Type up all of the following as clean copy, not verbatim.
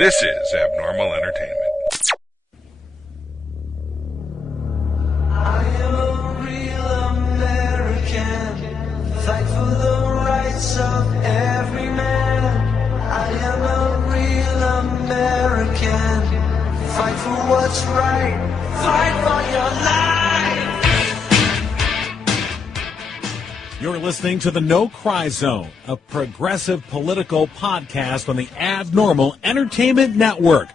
This is Abnormal Entertainment. I am a real American, fight for the rights of every man. I am a real American, fight for what's right, fight for your life. You're listening to the No Cry Zone, a progressive political podcast on the Abnormal Entertainment Network.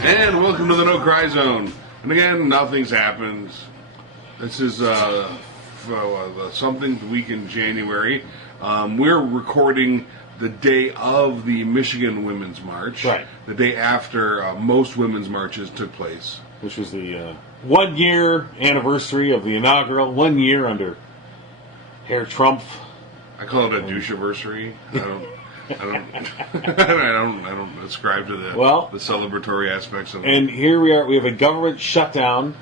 And welcome to the No Cry Zone. And again, nothing's happened. This is something week in January. We're recording the day of the Michigan Women's March. Right. The day after most women's marches took place. Which was the 1 year anniversary of the inaugural, 1 year under Herr Trump. I call it a doucheversary. I don't ascribe to the celebratory aspects of it. And here we are. We have a government shutdown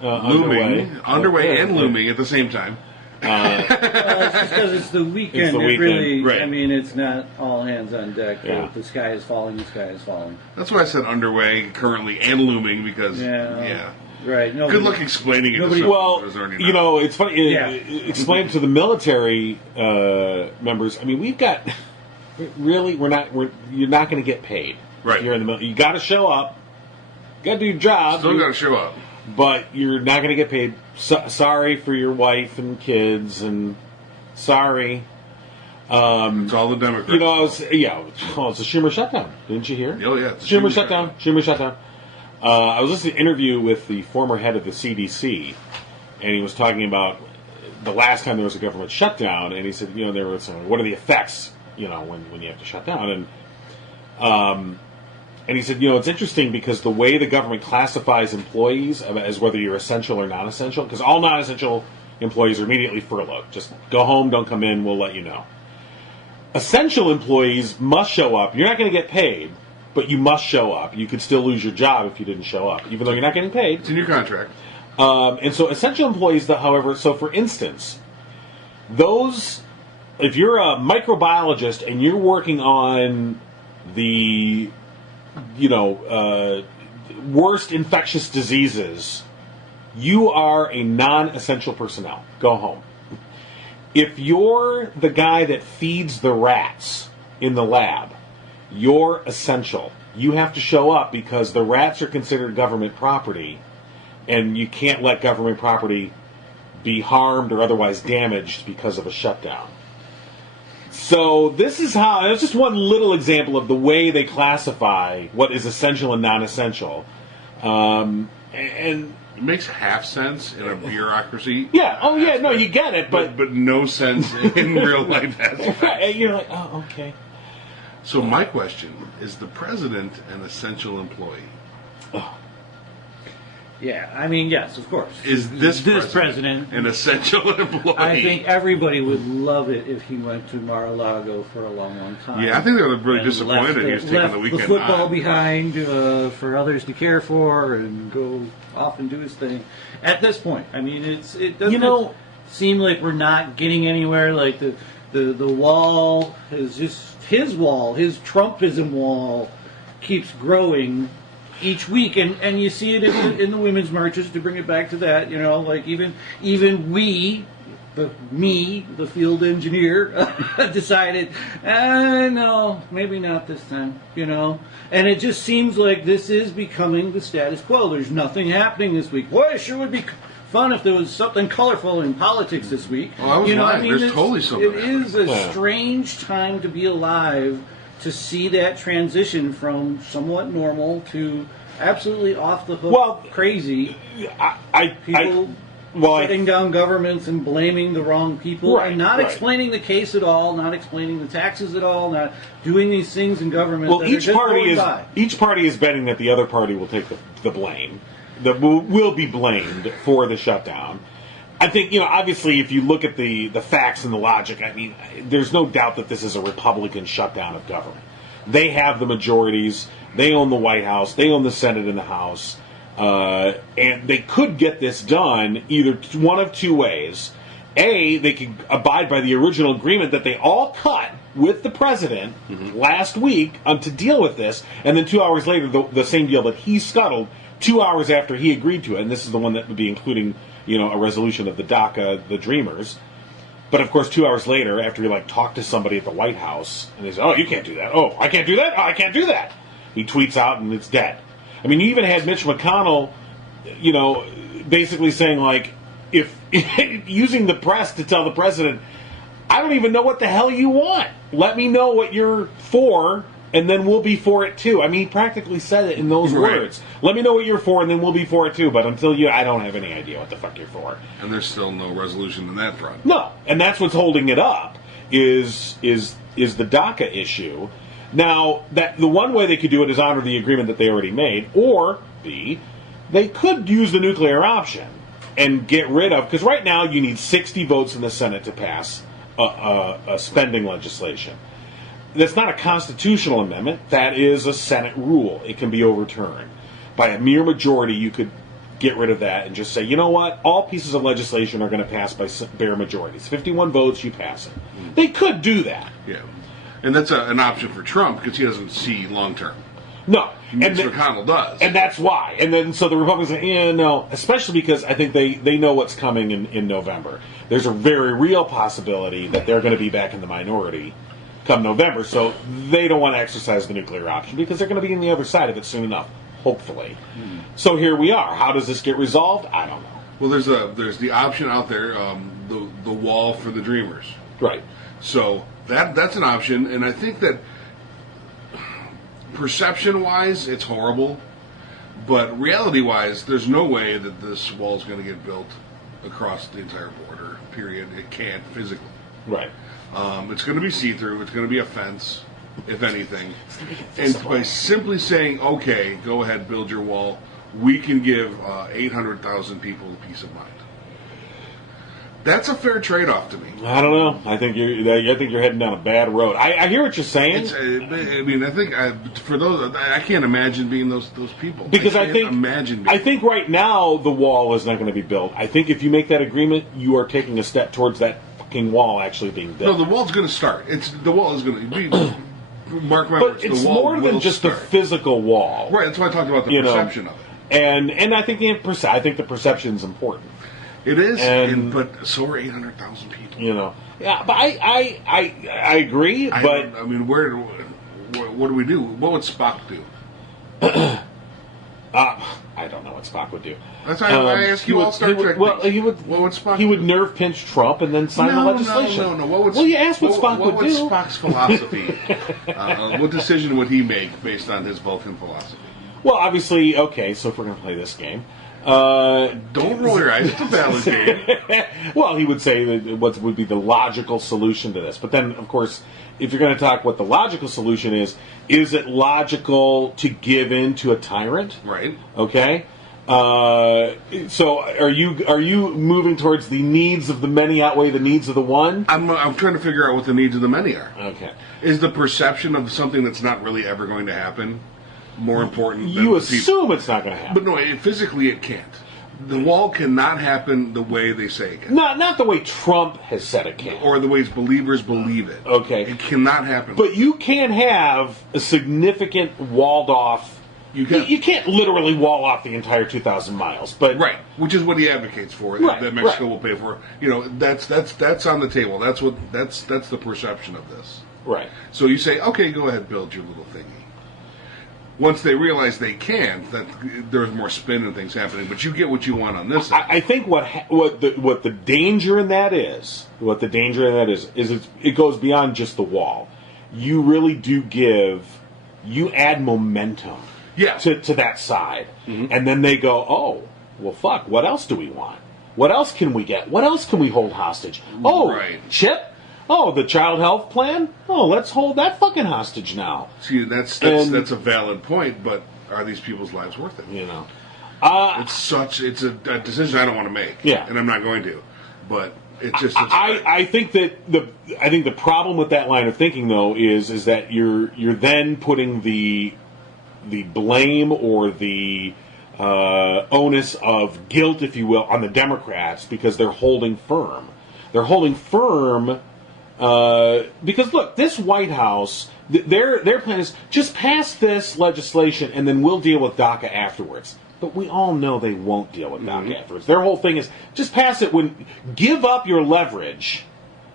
underway and looming at the same time. It's just because it's the weekend. It's the weekend, really, right. I mean, it's not all hands on deck. Yeah. The sky is falling. The sky is falling. That's why I said underway, currently, and looming because right. Good luck explaining it. It's funny. Explain to the military members. I mean, we've got you're not going to get paid. Right. You're in the military. You got to show up. Got to do your job. Still got to show up. But you're not going to get paid. Sorry for your wife and kids, and sorry. It's all the Democrats. It's a Schumer shutdown. Didn't you hear? Oh, yeah. It's a Schumer shutdown. Schumer shutdown. I was listening to an interview with the former head of the CDC, and he was talking about the last time there was a government shutdown, and he said, there was what are the effects, when you have to shut down, and he said, it's interesting because the way the government classifies employees as whether you're essential or non-essential, because all non-essential employees are immediately furloughed. Just go home, don't come in, we'll let you know. Essential employees must show up. You're not going to get paid, but you must show up. You could still lose your job if you didn't show up, even though you're not getting paid. It's in your contract. And so essential employees, however, so for instance, if you're a microbiologist and you're working on the worst infectious diseases, you are a non-essential personnel. Go home. If you're the guy that feeds the rats in the lab, you're essential. You have to show up because the rats are considered government property, and you can't let government property be harmed or otherwise damaged because of a shutdown. So this is how, it's just one little example of the way they classify what is essential and non-essential. And it makes half sense in a bureaucracy. Yeah, no, you get it, but no sense in real life aspect. Right, you're like, oh, okay. So my question, is the president an essential employee? Oh. Yeah, I mean, yes, of course. Is this president an essential employee? I think everybody would love it if he went to Mar-a-Lago for a long, long time. Yeah, I think they were really disappointed he was taking the weekend the football behind for others to care for and go off and do his thing. At this point, I mean, it doesn't seem like we're not getting anywhere. Like the wall is just his Trumpism wall keeps growing each week, and you see it in the women's marches. To bring it back to that, like even the field engineer decided, no, maybe not this time, and it just seems like this is becoming the status quo. There's nothing happening this week. Boy, it sure would be fun if there was something colorful in politics this week. Oh, I was lying. There's totally something. It is a strange time to be alive, to see that transition from somewhat normal to absolutely off the hook, crazy. People shutting down governments and blaming the wrong people, and not explaining the case at all, not explaining the taxes at all, not doing these things in government. Well, each party is betting that the other party will take the blame, that will be blamed for the shutdown. I think, obviously, if you look at the facts and the logic, I mean, there's no doubt that this is a Republican shutdown of government. They have the majorities. They own the White House. They own the Senate and the House. And they could get this done either one of two ways. they could abide by the original agreement that they all cut with the president last week to deal with this, and then 2 hours later, the same deal that he scuttled 2 hours after he agreed to it, and this is the one that would be including, a resolution of the DACA, the Dreamers. But of course, 2 hours later, after he talked to somebody at the White House, and they said, "Oh, you can't do that. Oh, I can't do that. Oh, I can't do that." He tweets out, and it's dead. I mean, you even had Mitch McConnell, basically saying if using the press to tell the president, "I don't even know what the hell you want. Let me know what you're for, and then we'll be for it too." I mean, he practically said it in those words. Let me know what you're for, and then we'll be for it too. But until I don't have any idea what the fuck you're for. And there's still no resolution in that front. No, and that's what's holding it up is the DACA issue. Now, that the one way they could do it is honor the agreement that they already made, or B, they could use the nuclear option and get rid of, because right now you need 60 votes in the Senate to pass a spending legislation. That's not a constitutional amendment. That is a Senate rule. It can be overturned. By a mere majority, you could get rid of that and just say, you know what? All pieces of legislation are going to pass by bare majorities. 51 votes, you pass it. They could do that. Yeah. And that's an option for Trump because he doesn't see long term. No. Mitch McConnell does. And that's why. And then so the Republicans say, no. Especially because I think they know what's coming in November. There's a very real possibility that they're going to be back in the minority come November. So they don't want to exercise the nuclear option because they're going to be on the other side of it soon enough, hopefully. So here we are. How does this get resolved? I don't know. Well, there's the option out there, the wall for the Dreamers. Right. So that's an option, and I think that perception-wise, it's horrible, but reality-wise, there's no way that this wall is going to get built across the entire border, period. It can't physically. Right. It's going to be see-through. It's going to be a fence, if anything. And by simply saying, okay, go ahead, build your wall, we can give 800,000 people peace of mind. That's a fair trade-off to me. I don't know. I think you're heading down a bad road. I hear what you're saying. I think for those, I can't imagine being those people. Because I think right now the wall is not going to be built. I think if you make that agreement, you are taking a step towards that fucking wall actually being built. No, the wall's going to start. The wall is going to be. Mark my words. But it's the wall more than just the physical wall. Right. That's why I talked about the perception of it. And I think the perception is important. It is, but so are 800,000 people. Yeah, but I agree. What do we do? What would Spock do? I don't know what Spock would do. That's why I ask you all Star Trek. What would Spock He would nerve pinch Trump and then sign the legislation. No. You asked what Spock would do. What would Spock's philosophy? What decision would he make based on his Vulcan philosophy? Well, obviously, okay, so if we're going to play this game... don't roll your eyes. It's a valid game. Well, he would say that what would be the logical solution to this. But then, of course, if you're going to talk what the logical solution is it logical to give in to a tyrant? Right. Okay. So are you moving towards the needs of the many outweigh the needs of the one? I'm trying to figure out what the needs of the many are. Okay. Is the perception of something that's not really ever going to happen more important than you assume it's not going to happen? But no, physically it can't. The wall cannot happen the way they say it can. Not the way Trump has said it can. Or the way believers believe it. Okay. It cannot happen. But you can have a significant walled off... You can't literally wall off the entire 2,000 miles. But right, which is what he advocates for, right, that Mexico will pay for. That's on the table. That's the perception of this. Right. So you say, okay, go ahead, build your little thingy. Once they realize they can't, that there's more spin and things happening. But you get what you want on this. I think what the danger in that is, it goes beyond just the wall. You really do you add momentum. Yeah. To that side. Mm-hmm. And then they go, oh, well, fuck, what else do we want? What else can we get? What else can we hold hostage? Oh, right. Chip? Oh, the child health plan? Oh, let's hold that fucking hostage now. See, that's a valid point, but are these people's lives worth it? It's a decision I don't want to make. Yeah. And I'm not going to. But I think that the problem with that line of thinking though is that you're then putting the blame or the onus of guilt, if you will, on the Democrats because they're holding firm. They're holding firm because, look, this White House, their plan is just pass this legislation and then we'll deal with DACA afterwards. But we all know they won't deal with DACA afterwards. Their whole thing is just pass it give up your leverage,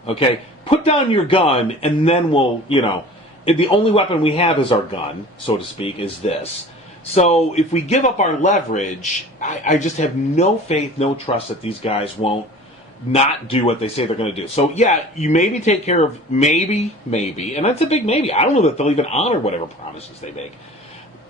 okay? Put down your gun and then we'll, the only weapon we have is our gun, so to speak, is this. So if we give up our leverage, I just have no faith, no trust that these guys won't not do what they say they're going to do. So, yeah, you maybe take care of maybe, and that's a big maybe. I don't know that they'll even honor whatever promises they make.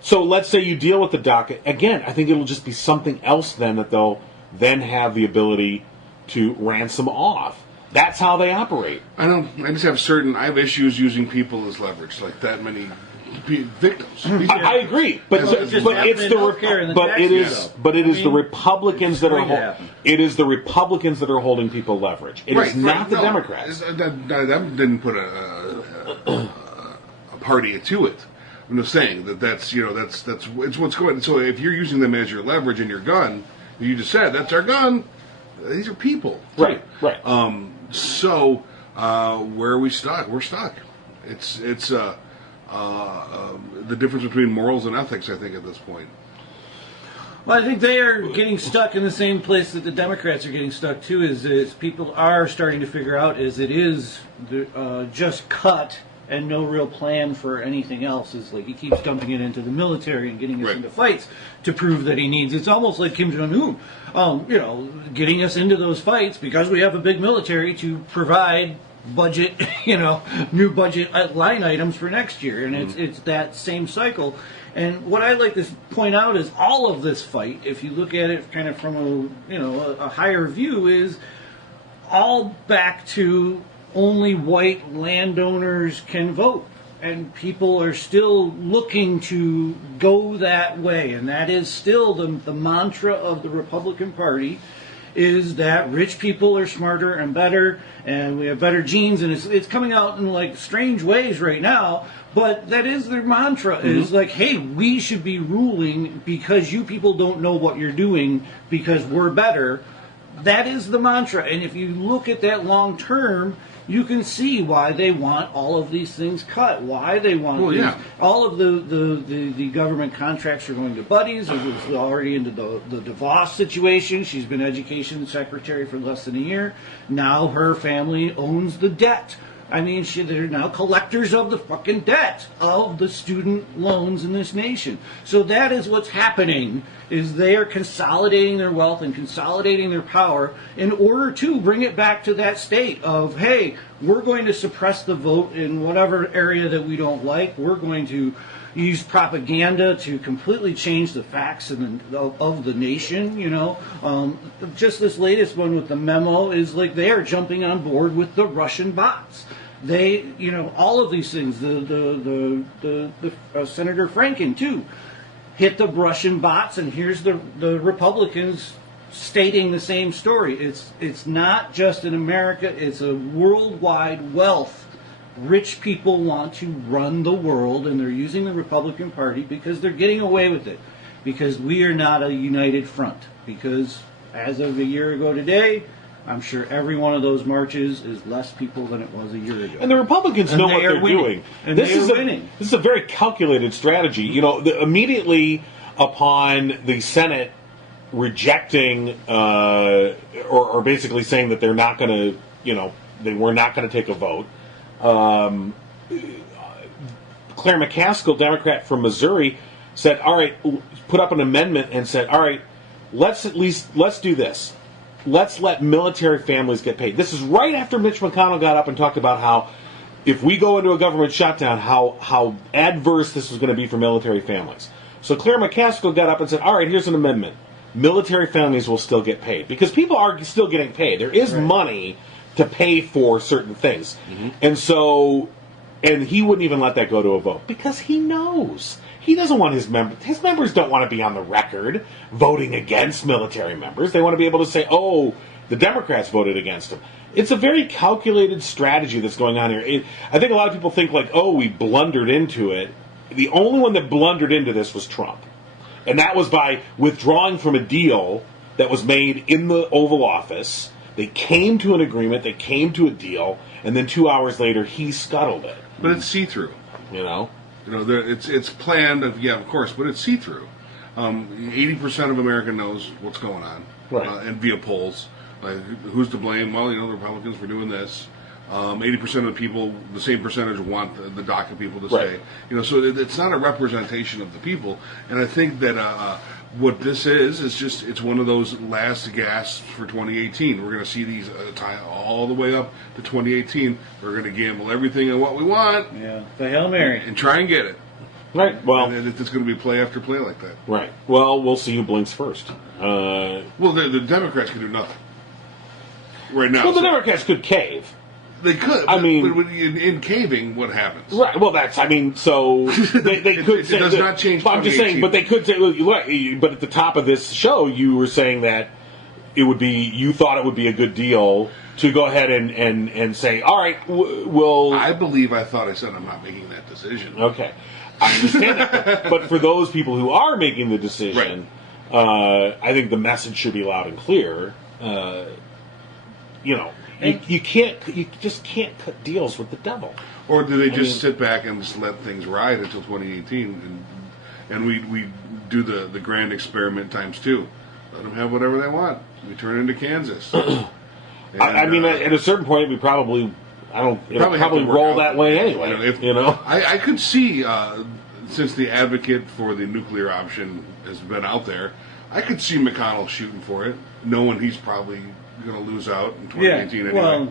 So let's say you deal with the DACA. Again, I think it'll just be something else then that they'll then have the ability to ransom off. That's how they operate. I have issues using people as leverage, like that many victims. I agree, but it is the Republicans that are it is the Republicans that are holding people leverage. It is not the Democrats. That didn't put a party to it. I'm just saying that's it's what's going. So if you're using them as your leverage and your gun, you just said that's our gun. These are people, right? So where are we stuck? We're stuck. It's the difference between morals and ethics, I think, at this point. Well, I think they are getting stuck in the same place that the Democrats are getting stuck too. Is people are starting to figure out is just cut and no real plan for anything else. Is like he keeps dumping it into the military and getting us into fights to prove that he needs. It's almost like Kim Jong-un, getting us into those fights because we have a big military to provide budget, new budget line items for next year, and it's that same cycle. And what I like to point out is all of this fight, if you look at it kind of from a higher view, is all back to only white landowners can vote, and people are still looking to go that way, and that is still the mantra of the Republican Party. Is that rich people are smarter and better, and we have better genes, and it's coming out in like strange ways right now, but that is their mantra, is like, hey, we should be ruling because you people don't know what you're doing because we're better. That is the mantra, and if you look at that long term, you can see why they want all of these things cut, why they want all of the government contracts are going to buddies. It was already into the DeVos situation. She's been education secretary for less than a year. Now her family owns the debt. I mean, they're now collectors of the fucking debt of the student loans in this nation. So that is what's happening, is they are consolidating their wealth and consolidating their power in order to bring it back to that state of, hey, we're going to suppress the vote in whatever area that we don't like. We're going to use propaganda to completely change the facts of the nation, Just this latest one with the memo is like they are jumping on board with the Russian bots. They, all of these things, the Senator Franken, too, hit the Russian bots, and here's the Republicans stating the same story. It's not just in America, it's a worldwide wealth. Rich people want to run the world, and they're using the Republican Party because they're getting away with it. Because we are not a united front. Because as of a year ago today, I'm sure every one of those marches is less people than it was a year ago. And the Republicans know what they're doing. And this is a very calculated strategy. Immediately upon the Senate rejecting or basically saying that they're not going to, they were not going to take a vote. Claire McCaskill, Democrat from Missouri, said, all right, put up an amendment and said, all right, let's do this. Let's let military families get paid. This is right after Mitch McConnell got up and talked about how if we go into a government shutdown, how adverse this was going to be for military families. So Claire McCaskill got up and said, all right, here's an amendment. Military families will still get paid. Because people are still getting paid. There is money to pay for certain things. And he wouldn't even let that go to a vote. Because he knows. He doesn't want his members don't want to be on the record voting against military members. They want to be able to say, oh, the Democrats voted against him. It's a very calculated strategy that's going on here. I think a lot of people think like, oh, we blundered into it. The only one that blundered into this was Trump. And that was by withdrawing from a deal that was made in the Oval Office They came to an agreement, they came to a deal, and then 2 hours later, he scuttled it. But it's see-through. You know? It's planned, of course, but it's see-through. 80% of America knows what's going on, Right. And via polls. Who's to blame? Well, the Republicans for doing this. 80% of the people, the same percentage, want the DACA people to stay. Right. So it's not a representation of the people. And I think that what this is just, it's one of those last gasps for 2018. We're going to see these tie all the way up to 2018. We're going to gamble everything on what we want. Yeah, the Hail Mary. And try and get it. Right. Well, and it's going to be play after play like that. Right. Well, we'll see who blinks first. Well, the Democrats can do nothing right now. Well, the Democrats could cave. They could. I mean, but in caving, what happens? Right. Well, so they could say it does not change. I'm just saying, but they could say. But at the top of this show, you were saying that it would be. You thought it would be a good deal to go ahead and say, all right, we'll. I believe I thought I said I'm not making that decision. Okay, I understand that. But for those people who are making the decision, I think the message should be loud and clear. You just can't cut deals with the devil. Or do they just sit back and just let things ride until 2018, and we do the grand experiment times 2? Let them have whatever they want. We turn into Kansas. I mean, at a certain point, we probably roll that way anyway. I could see, since the advocate for the nuclear option has been out there, I could see McConnell shooting for it, knowing he's probably going to lose out in 2018 anyway. Well,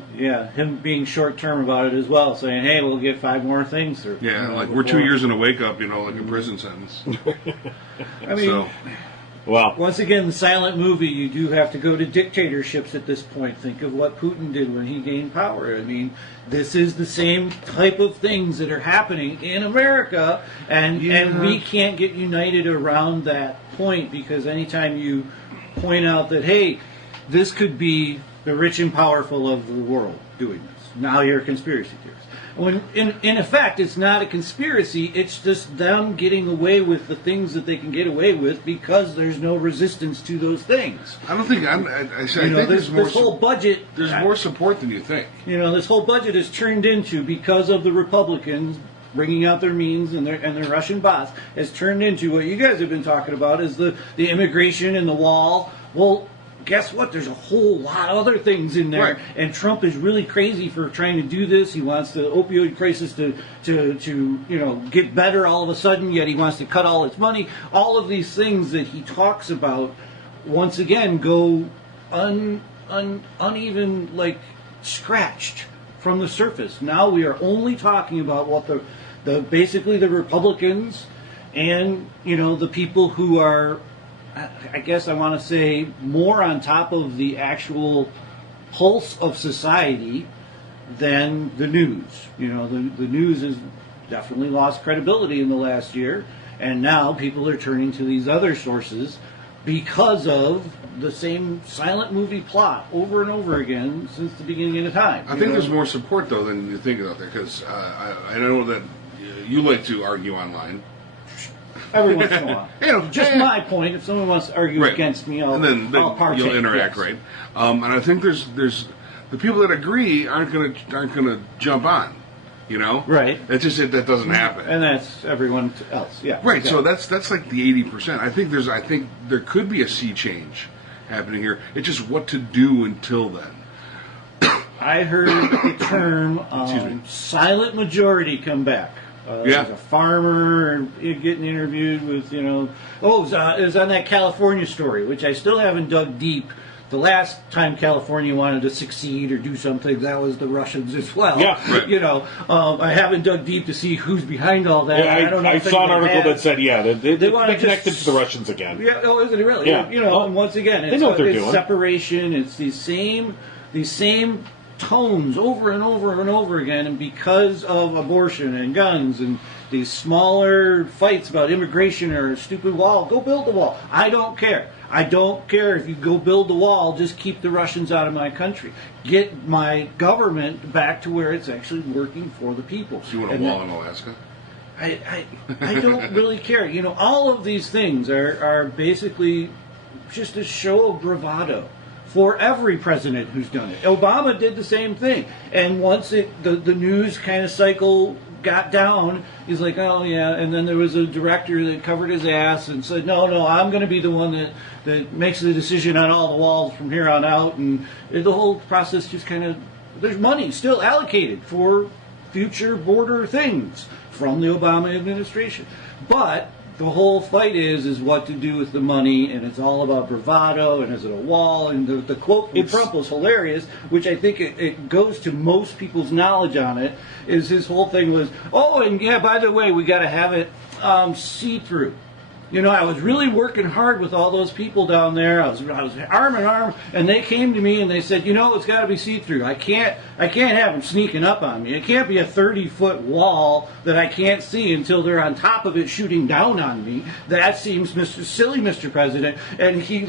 him being short term about it as well, saying, "Hey, we'll get 5 more things through." Yeah, we're 2 years in a wake up, like a prison sentence. I mean, well, once again, the silent movie. You do have to go to dictatorships at this point. Think of what Putin did when he gained power. I mean, this is the same type of things that are happening in America, and we can't get united around that point, because anytime you point out that, hey, this could be the rich and powerful of the world doing this, now you're a conspiracy theorist. When in effect, it's not a conspiracy, it's just them getting away with the things that they can get away with because there's no resistance to those things. I don't think I think there's more. This whole budget, there's more support than you think. This whole budget is turned into, because of the Republicans bringing out their means and their Russian bots, has turned into what you guys have been talking about, is the immigration and the wall. Well, guess what? There's a whole lot of other things in there, right. And Trump is really crazy for trying to do this. He wants the opioid crisis to get better all of a sudden, yet he wants to cut all its money. All of these things that he talks about, once again, go uneven, like scratched from the surface. Now we are only talking about what the basically the Republicans and the people who are, I guess I want to say, more on top of the actual pulse of society than the news. The news has definitely lost credibility in the last year, and now people are turning to these other sources because of the same silent movie plot over and over again since the beginning of the time. I think there's more support, though, than you think out there, because I know that you like to argue online. Every once in a while. Just my point. If someone wants to argue against me, I'll partake. You'll interact, yes. Right? And I think there's the people that agree aren't gonna jump on. Right. It's just that doesn't happen. And that's everyone else. Yeah. Right. Exactly. So that's like the 80%. I think there could be a sea change happening here. It's just what to do until then. I heard the term silent majority come back. There's a farmer getting interviewed with, it was on that California story, which I still haven't dug deep. The last time California wanted to succeed or do something, that was the Russians as well. Yeah, right. I haven't dug deep to see who's behind all that. Yeah, I don't know. I saw an article that said, they connected to the Russians again. Yeah, is it really? Yeah. And once again, they know what they're doing. Separation. It's these same tones over and over and over again, and because of abortion and guns and these smaller fights about immigration or a stupid wall, go build the wall. I don't care. I don't care if you go build the wall, just keep the Russians out of my country. Get my government back to where it's actually working for the people. So you want a wall in Alaska? I don't really care. All of these things are basically just a show of bravado for every president who's done it. Obama did the same thing. And once the news kind of cycle got down, he's like, oh yeah, and then there was a director that covered his ass and said, no, I'm going to be the one that makes the decision on all the walls from here on out, and the whole process just kind of, there's money still allocated for future border things from the Obama administration. But the whole fight is what to do with the money, and it's all about bravado, and is it a wall? And the quote from Trump was hilarious, which I think it goes to most people's knowledge on it, is his whole thing was, oh, and yeah, by the way, we got to have it see-through. You know, I was really working hard with all those people down there. I was arm in arm, and they came to me and they said, you know, it's got to be see-through. I can't have them sneaking up on me. It can't be a 30-foot wall that I can't see until they're on top of it shooting down on me. That seems silly, Mr. President. And he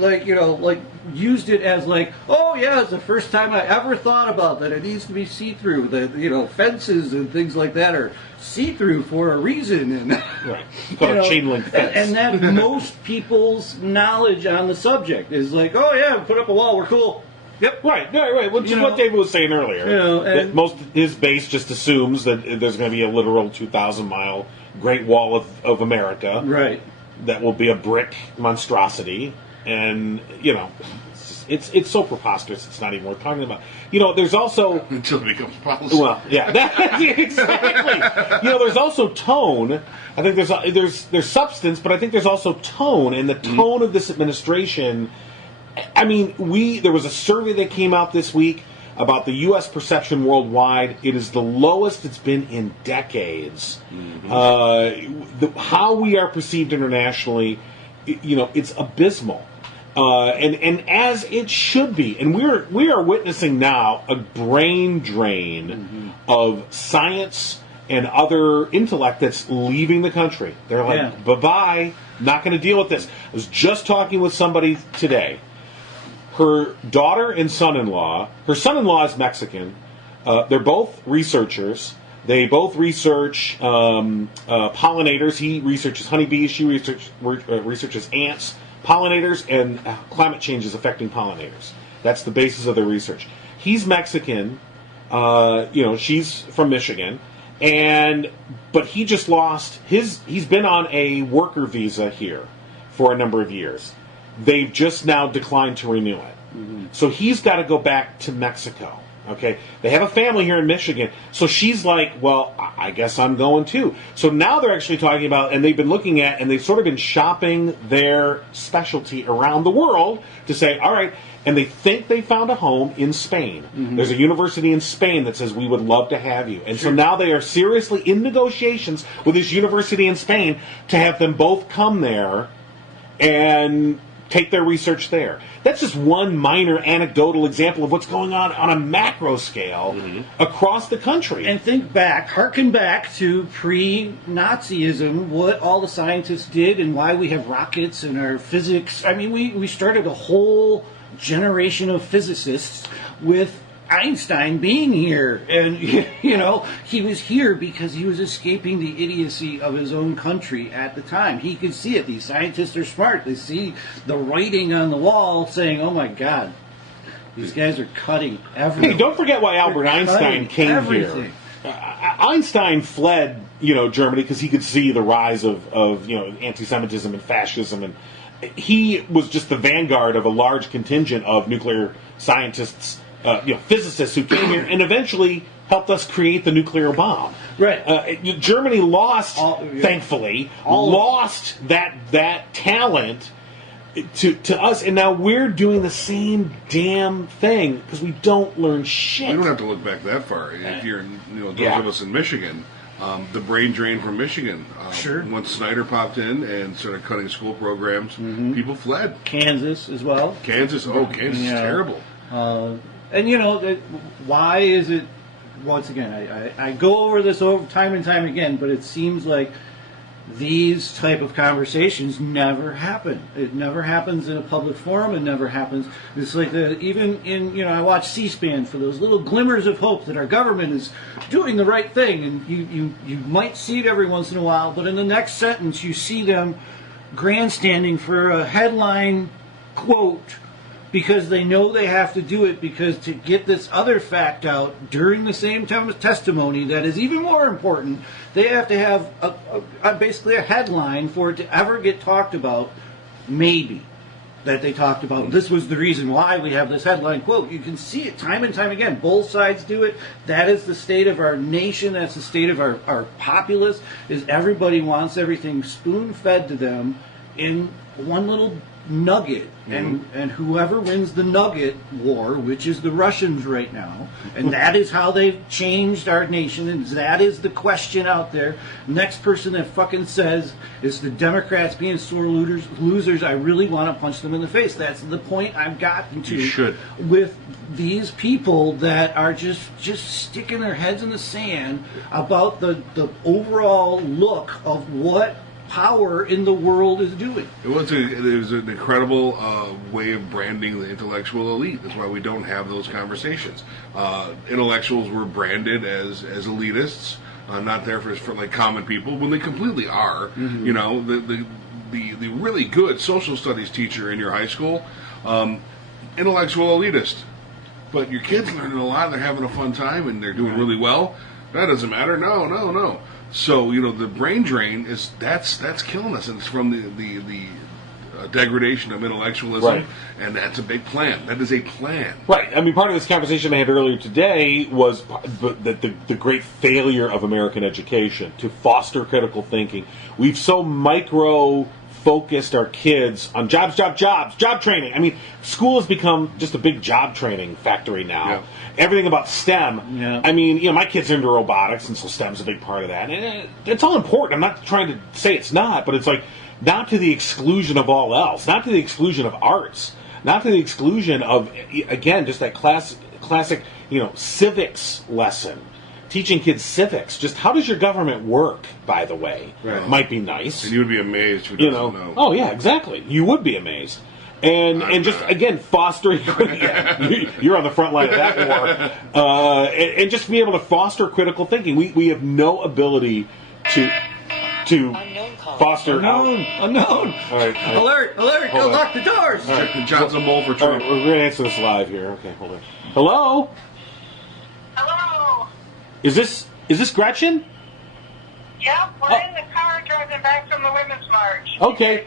used it as like, oh yeah, it's the first time I ever thought about that. It needs to be see-through. That fences and things like that are see-through for a reason, and right, called a chain link fence. And that most people's knowledge on the subject is like, oh yeah, put up a wall, we're cool. Yep. Right. Which is what David was saying earlier. That most his base just assumes that there's going to be a literal 2,000-mile Great Wall of America. Right. That will be a brick monstrosity, and it's so preposterous. It's not even worth talking about. There's also until it becomes policy. Well, yeah, exactly. There's also tone. I think there's substance, but I think there's also tone, and the tone of this administration. I mean, there was a survey that came out this week about the U.S. perception worldwide. It is the lowest it's been in decades. Mm-hmm. How we are perceived internationally, it's abysmal. And as it should be, and we are witnessing now a brain drain of science and other intellect that's leaving the country. They're like, bye-bye, not going to deal with this. I was just talking with somebody today. Her daughter and son-in-law, her son-in-law is Mexican. They're both researchers. They both research pollinators. He researches honeybees. She researches ants, pollinators, and climate change is affecting pollinators. That's the basis of their research. He's Mexican. She's from Michigan. But he just lost he's been on a worker visa here for a number of years. They've just now declined to renew it. Mm-hmm. So he's got to go back to Mexico. Okay? They have a family here in Michigan. So she's like, well, I guess I'm going too. So now they're actually talking about, and they've been looking at, and they've sort of been shopping their specialty around the world to say, all right, and they think they found a home in Spain. Mm-hmm. There's a university in Spain that says, we would love to have you. And so now they are seriously in negotiations with this university in Spain to have them both come there and take their research there. That's just one minor anecdotal example of what's going on a macro scale across the country. And harken back to pre-Nazism, what all the scientists did and why we have rockets and our physics. I mean, we started a whole generation of physicists with Einstein being here, and he was here because he was escaping the idiocy of his own country at the time. He could see it. These scientists are smart. They see the writing on the wall saying, oh my God, these guys are cutting everything. Hey, don't forget why Albert Einstein came here. Einstein fled Germany because he could see the rise of anti-Semitism and fascism, and he was just the vanguard of a large contingent of nuclear scientists, physicists who came here and eventually helped us create the nuclear bomb. Right. Germany lost, thankfully, lost that talent to us, and now we're doing the same damn thing because we don't learn shit. We don't have to look back that far. If you're, those of us in Michigan, the brain drain from Michigan. Once Snyder popped in and started cutting school programs, people fled. Kansas as well. Kansas is terrible. And why is it? Once again, I go over this time and time again, but it seems like these type of conversations never happen. It never happens in a public forum. It never happens. It's like even in I watch C-SPAN for those little glimmers of hope that our government is doing the right thing, and you might see it every once in a while, but in the next sentence you see them grandstanding for a headline quote because they know they have to do it, because to get this other fact out during the same time as testimony that is even more important, they have to have basically a headline for it to ever get talked about, maybe. That they talked about. This was the reason why we have this headline quote. You can see it time and time again. Both sides do it. That is the state of our nation. That's the state of our populace, is everybody wants everything spoon-fed to them in one little nugget. And whoever wins the nugget war, which is the Russians right now, and that is how they've changed our nation, and that is the question out there. Next person that fucking says is the Democrats being sore losers, I really want to punch them in the face. That's the point I've gotten to. You should. With these people that are just sticking their heads in the sand about the overall look of what power in the world is doing. It was an incredible way of branding the intellectual elite. That's why we don't have those conversations. Intellectuals were branded as elitists, not there for like common people, when they completely are. Mm-hmm. You know, the really good social studies teacher in your high school, intellectual elitist. But your kids learning a lot, they're having a fun time, and they're doing really well. That doesn't matter. No. So, you know, the brain drain that's killing us, and it's from the degradation of intellectualism, right. And that's a big plan. That is a plan. Right. I mean, part of this conversation I had earlier today was the great failure of American education to foster critical thinking. We've so micro-focused our kids on jobs, job training. I mean, school has become just a big job training factory now. Yeah. Everything about STEM. Yeah. I mean, you know, my kid's into robotics, and so STEM's a big part of that. And it's all important. I'm not trying to say it's not, but it's like not to the exclusion of all else, not to the exclusion of arts, not to the exclusion of, again, just that classic, you know, civics lesson. Teaching kids civics. Just how does your government work, by the way? Right. Might be nice. And you would be amazed who doesn't know. Oh, yeah, exactly. You would be amazed. And just, again, fostering... you're on the front line of that war. And just be able to foster critical thinking. We have no ability to foster... Unknown. All right. Alert! Hold Lock the doors! Right. John's a mole for All Trump. right, we're going to answer this live here. Okay, hold on. Hello? Hello. Is this Gretchen? Yep, we're in the car driving back from the Women's March. Okay.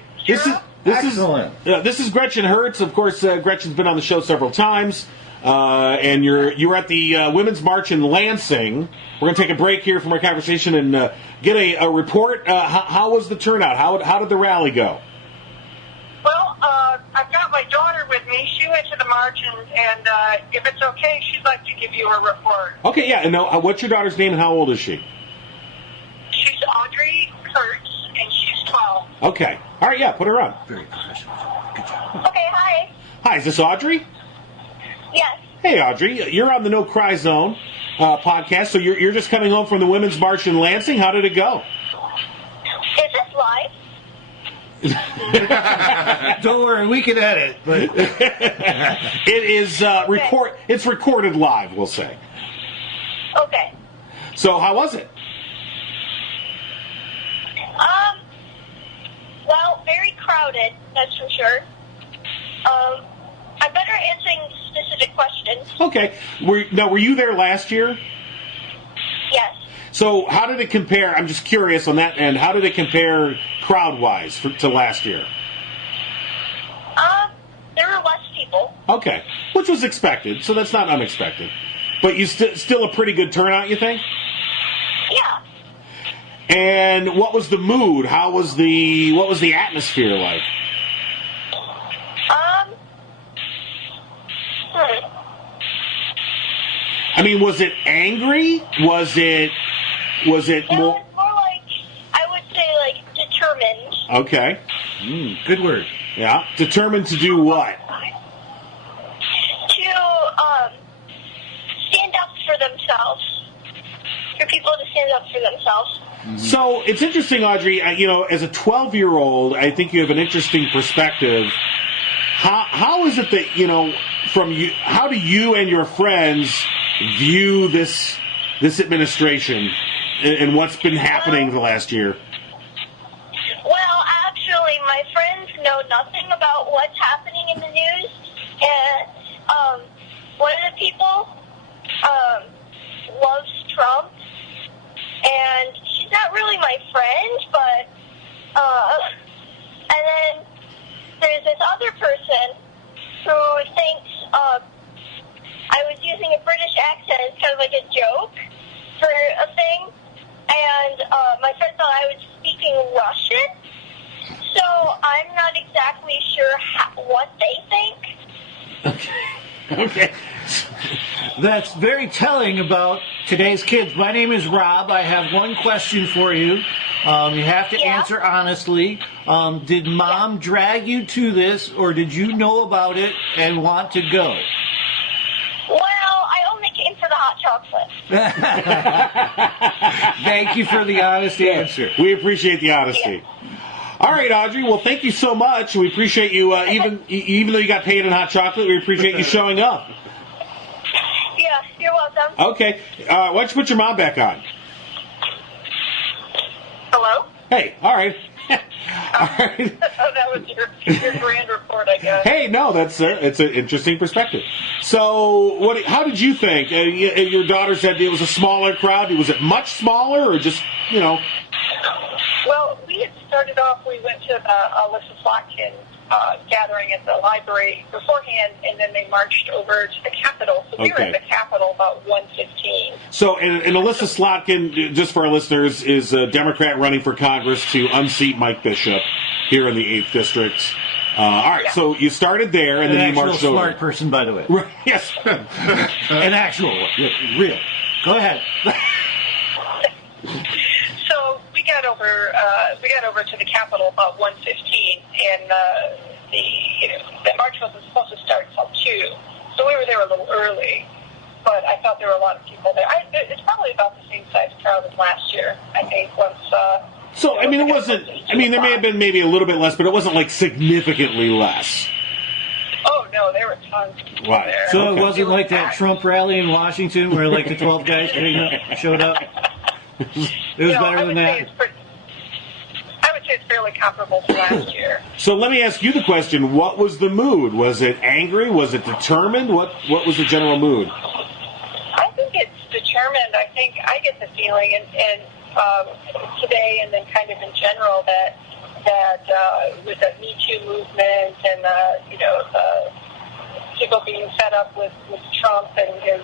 Excellent. This is Gretchen Hertz. Of course, Gretchen's been on the show several times. And you were at the Women's March in Lansing. We're going to take a break here from our conversation and get a report. How was the turnout? How did the rally go? Well, I've got my daughter with me. She went to the march, and if it's okay, she'd like to give you a report. Okay, yeah. And what's your daughter's name and how old is she? She's Audrey Kurtz, and she's 12. Okay. All right, yeah, put her on. Very professional. Good job. Okay, hi. Hi, is this Audrey? Yes. Hey, Audrey. You're on the No Cry Zone podcast, so you're just coming home from the Women's March in Lansing. How did it go? Is this live? Don't worry, we can edit. But It is It's recorded live, we'll say. Okay. So, how was it? Well, very crowded, that's for sure. I'm better at answering specific questions. Okay. Were you there last year? Yes. So, how did it compare? I'm just curious on that end. How did it compare crowd-wise to last year? There were less people. Okay, which was expected, so that's not unexpected. But you still a pretty good turnout, you think? Yeah. And what was the mood? What was the atmosphere like? I mean, was it angry? Was it It more? was more like, I would say, like, determined. Okay, good word. yeah, determined to do what? To stand up for themselves. For people to stand up for themselves. So it's interesting, Audrey. As a 12-year-old, I think you have an interesting perspective. How is it that from you? How do you and your friends view this administration and what's been happening the last year? Well, actually, my friends know nothing about what's happening in the news. And one of the people loves Trump, and she's not really my friend, but and then there's this other person who thinks I was using a British accent as kind of like a joke for a thing, and my friend thought I was speaking Russian, so I'm not exactly sure what they think. Okay. That's very telling about today's kids. My name is Rob. I have one question for you. You have to answer honestly. Did Mom drag you to this, or did you know about it and want to go? Well, I only came for the hot chocolate. Thank you for the honest answer. We appreciate the honesty. All right, Audrey. Well, thank you so much. We appreciate you, even though you got paid in hot chocolate, we appreciate you showing up. Yeah, you're welcome. Okay. Why don't you put your mom back on? Hello? Hey, all right. All right. Oh, that was your grand report, I guess. Hey, no, it's an interesting perspective. So, how did you think? Your daughter said it was a smaller crowd. Was it much smaller, or just, Well, we had started off, we went to the Alyssa Slotkin gathering at the library beforehand, and then they marched over to the Capitol. So we were at the Capitol about 1:15. So, and Alyssa Slotkin, just for our listeners, is a Democrat running for Congress to unseat Mike Bishop here in the 8th District. All right, so you started there, and then you marched over. An actual smart person, by the way. Right, yes. An actual one. Real. Go ahead. So we got over to the Capitol about 1:15, and the march wasn't supposed to start until 2, so we were there a little early. But I thought there were a lot of people there. It's probably about the same size crowd as last year, I think. So I mean, it wasn't. I mean, there may have been maybe a little bit less, but it wasn't like significantly less. Oh no, there were tons of people there. So it wasn't like that Trump rally in Washington where like the 12 guys showed up. It was better than that. I would say it's fairly comparable to last year. So let me ask you the question: what was the mood? Was it angry? Was it determined? What was the general mood? I think it's determined. I think I get the feeling, and today, and then kind of in general, that with the Me Too movement and the people being fed up with Trump and his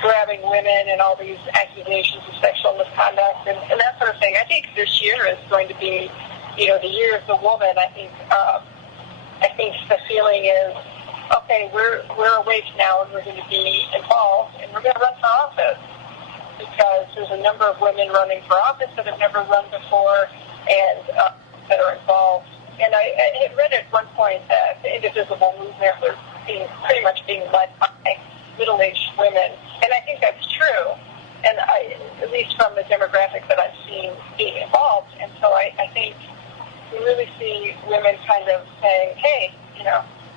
grabbing women and all these accusations of sexual misconduct and that sort of thing. I think this year is going to be, the year of the woman. I think the feeling is, okay, we're awake now and we're going to be involved and we're going to run for office, because there's a number of women running for office that have never run before and that are involved. And I had read at one point that the Indivisible movement was pretty much being led by middle-aged women, and I think that's true, and at least from the demographic that I've seen being involved. And so I think we really see women kind of saying, hey,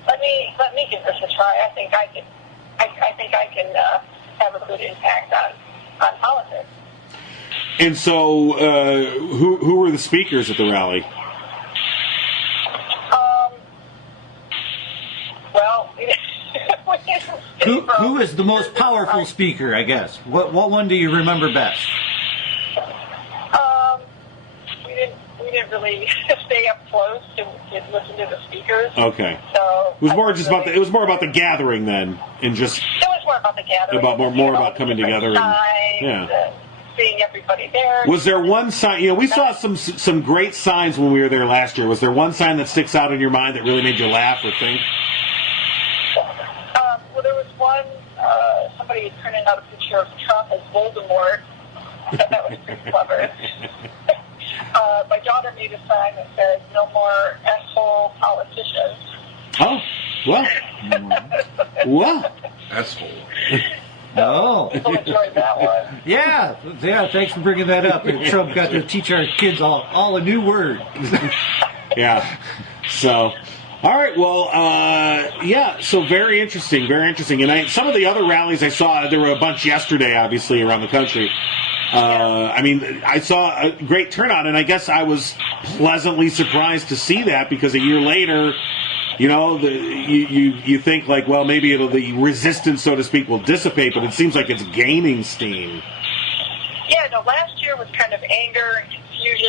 let me give this a try. I think I can have a good impact on politics. And so, who were the speakers at the rally? Well, who is the most powerful speaker, I guess? What one do you remember best? We didn't really stay up close to listen to the speakers. Okay. So it was more just about the gathering then, and just it was more about the gathering. More about coming together and seeing everybody there. Was there one sign? We saw some great signs when we were there last year. Was there one sign that sticks out in your mind that really made you laugh or think? Well, there was one. Somebody had printed out a picture of Trump as Voldemort. I thought that was pretty clever. My daughter made a sign that said, "No more asshole politicians." Oh, well. What? Asshole. Oh. People enjoyed that one. Yeah, thanks for bringing that up. Trump got to teach our kids all a new word. Yeah. So, all right, well, so very interesting. And some of the other rallies I saw, there were a bunch yesterday, obviously, around the country. I saw a great turnout, and I guess I was pleasantly surprised to see that, because a year later, You know, you think like, well, maybe the resistance, so to speak, will dissipate, but it seems like it's gaining steam. Yeah, no, last year was kind of anger and confusion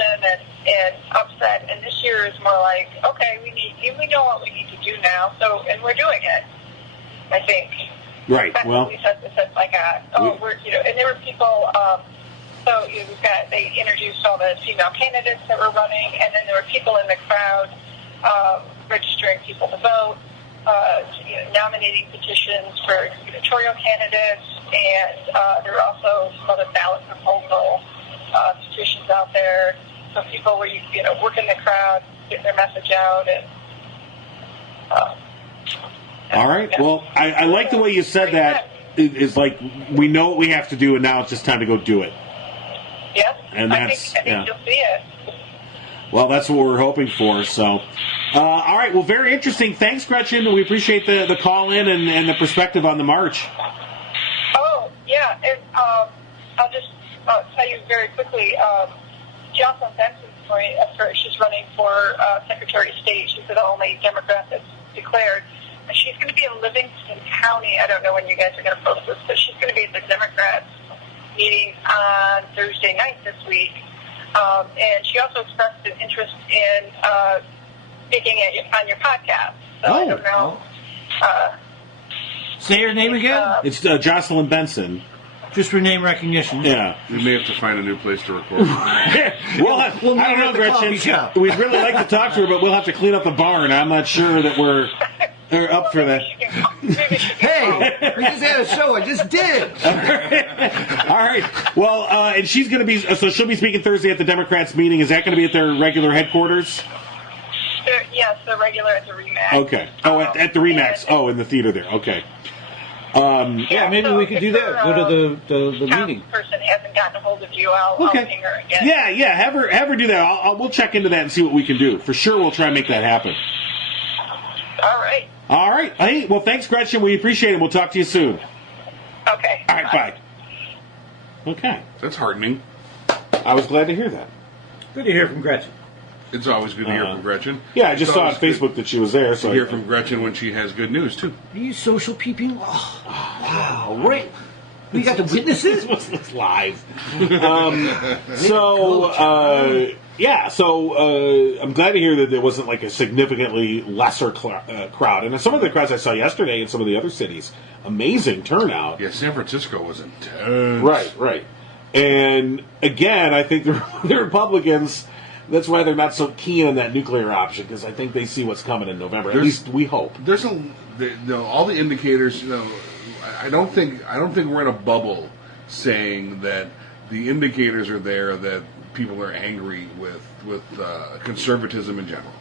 and upset, and this year is more like, okay, we know what we need to do now, and we're doing it, I think. Right, well. We said like, and there were people, they introduced all the female candidates that were running, and then there were people in the crowd registering people to vote, nominating petitions for gubernatorial candidates, and there were also some other ballot proposal petitions out there. So people were, working the crowd, getting their message out, and all right. Well, I like the way you said that. It's like we know what we have to do, and now it's just time to go do it. Yep. And I think you'll see it. Well, that's what we're hoping for. So, all right. Well, very interesting. Thanks, Gretchen. We appreciate the call in and the perspective on the march. Oh, yeah. And, I'll just tell you very quickly. Jocelyn Benson's she's running for Secretary of State. She's the only Democrat that's declared. And she's going to be in Livingston County. I don't know when you guys are going to post this, but she's going to be at the Democrats meeting on Thursday night this week. And she also expressed an interest in speaking on your podcast. So I don't know. Say her name again? It's Jocelyn Benson. Just for name recognition. Yeah. We may have to find a new place to record. I don't know, Gretchen. We'd really like to talk to her, but we'll have to clean up the barn. I'm not sure that we're up for that. Hey, we just had a show. I just did. All right. Well, and she's going to be, so she'll be speaking Thursday at the Democrats meeting. Is that going to be at their regular headquarters? Yes, the regular at the Remax. Okay. Oh, at the Remax. Oh, in the theater there. Okay. Yeah, maybe we could do that. Go to the meeting. Person hasn't gotten a hold of you. I'll ping her again. Yeah. Have her do that. We'll check into that and see what we can do. For sure, we'll try and make that happen. All right. Hey, well, thanks, Gretchen. We appreciate it. We'll talk to you soon. Okay. All right. Bye. Okay. That's heartening. I was glad to hear that. Good to hear from Gretchen. It's always good to hear from Gretchen. Yeah, I just saw on Facebook that she was there. So to hear from Gretchen when she has good news, too. Are you social peeping? Oh, wow. Right. We got the witnesses? It's live. So I'm glad to hear that there wasn't like a significantly lesser crowd. And some of the crowds I saw yesterday in some of the other cities, amazing turnout. Yeah, San Francisco was intense. Right. And again, I think the Republicans... That's why they're not so keen on that nuclear option, because I think they see what's coming in November. At least we hope. There's all the indicators. I don't think we're in a bubble saying that the indicators are there that people are angry with conservatism in general.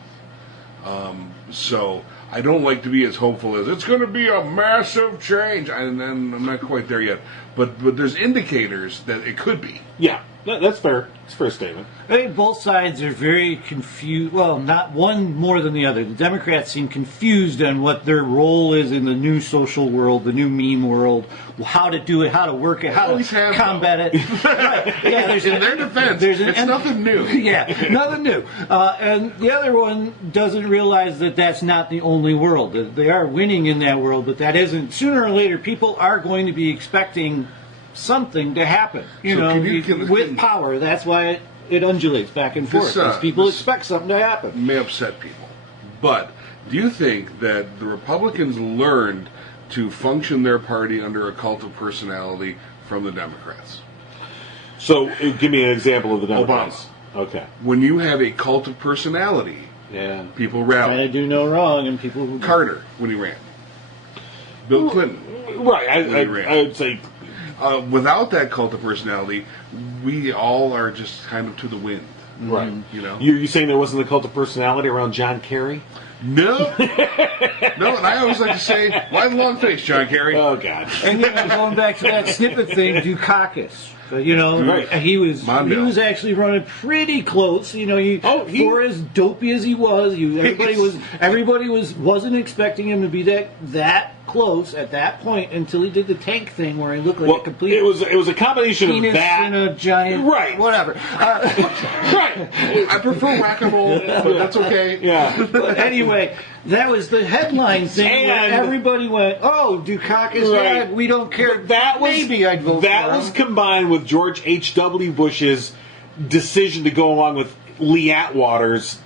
So I don't like to be as hopeful as it's going to be a massive change, and I'm not quite there yet. But there's indicators that it could be. Yeah. That's fair. It's a fair statement. I think both sides are very confused. Well, not one more than the other. The Democrats seem confused on what their role is in the new social world, the new meme world, how to do it, how to work it, how to combat it. Right. Yeah, in their defense, it's nothing new. Yeah, nothing new. And the other one doesn't realize that that's not the only world. That they are winning in that world, but that isn't. Sooner or later, people are going to be expecting something to happen, with power. That's why it undulates back and forth. Because people expect something to happen. May upset people, but do you think that the Republicans learned to function their party under a cult of personality from the Democrats? So, give me an example of the Democrats. Obama. Okay. When you have a cult of personality, people rally. Trying to do no wrong, and people who Carter when he ran, Bill Clinton, right? I would say. Without that cult of personality, we all are just kind of to the wind. Right. You're saying there wasn't a cult of personality around John Kerry? No. No, and I always like to say, why the long face, John Kerry? Oh, God. And going back to that snippet thing, Dukakis. Right. He was actually running pretty close. For as dopey as he was, everybody wasn't expecting him to be that close at that point until he did the tank thing where he looked like a complete. It was a combination of penis that and a giant. Right. Whatever. Right. I prefer whack-a-mole, but that's okay. Yeah. But anyway, that was the headline thing where And- everybody went, "Oh, Dukakis, Right. yeah, we don't care." That was Maybe I'd vote that for was him. combined with George H.W. Bush's decision to go along with Lee Atwater's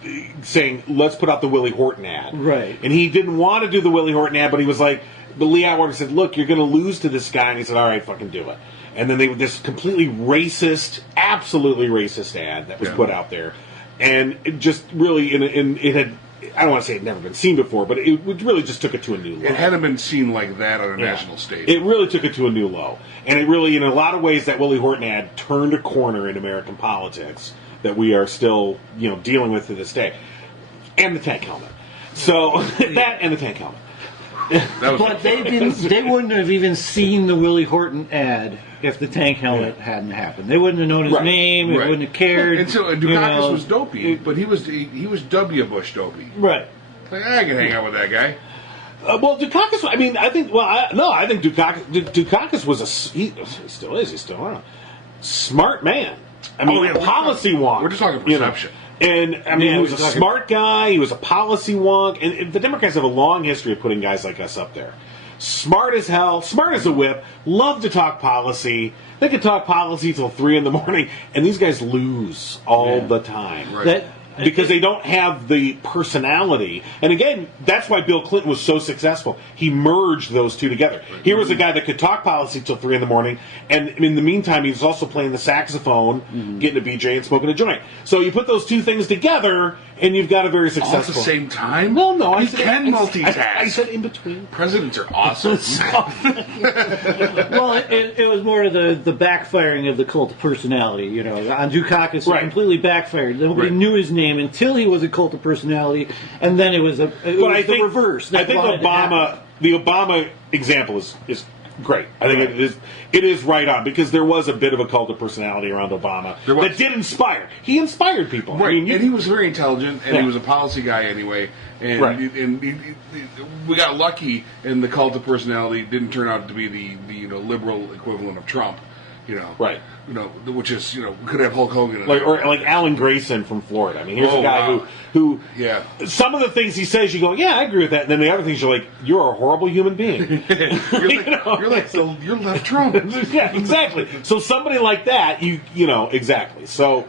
saying, "Let's put out the Willie Horton ad." Right. And he didn't want to do the Willie Horton ad, but he was like, but Lee Atwater said, "Look, you're going to lose to this guy," and he said, "All right, fucking do it." And then they this completely racist, absolutely racist ad that was put out there, and it just really it had. I don't want to say it had never been seen before, but it really just took it to a new low. It hadn't been seen like that on a national stage. It really took it to a new low. And it really, in a lot of ways, that Willie Horton ad turned a corner in American politics that we are still, dealing with to this day. And the tank helmet. So, that and the tank helmet. But they wouldn't have even seen the Willie Horton ad if the tank helmet hadn't happened. They wouldn't have known his name. They wouldn't have cared. And so Dukakis was dopey, but he was W. Bush dopey. Right. Like, I can hang out with that guy. Well, Dukakis, I mean, I think Dukakis was he still is, he's still around. Smart man. I mean, policy wonk. We're just talking perception. And, I mean, he was a smart guy, he was a policy wonk, and the Democrats have a long history of putting guys like us up there. Smart as hell, smart as a whip, love to talk policy. They could talk policy till 3 a.m, and these guys lose all the time. Right. Because they don't have the personality. And again, that's why Bill Clinton was so successful. He merged those two together. Here was a guy that could talk policy till 3 a.m, and in the meantime, he was also playing the saxophone, getting a BJ, and smoking a joint. So you put those two things together, and you've got a very successful... All at the same time? No, You can multitask. I said in between. Presidents are awesome. Well, it was more of the backfiring of the cult of personality. On Dukakis, it completely backfired. Nobody knew his name until he was a cult of personality, and then it was the reverse. I think the Obama example is great. I think it is right on, because there was a bit of a cult of personality around Obama that did inspire. He inspired people. Right, I mean, and he was very intelligent, and he was a policy guy anyway. And, we got lucky, and the cult of personality didn't turn out to be the liberal equivalent of Trump. Right. Which is could have Hulk Hogan in or like Alan Grayson from Florida. I mean, here's a guy who some of the things he says, you go, yeah, I agree with that, and then the other things you're like, you're a horrible human being. you're left Trump. Yeah, exactly. So somebody like that, exactly. So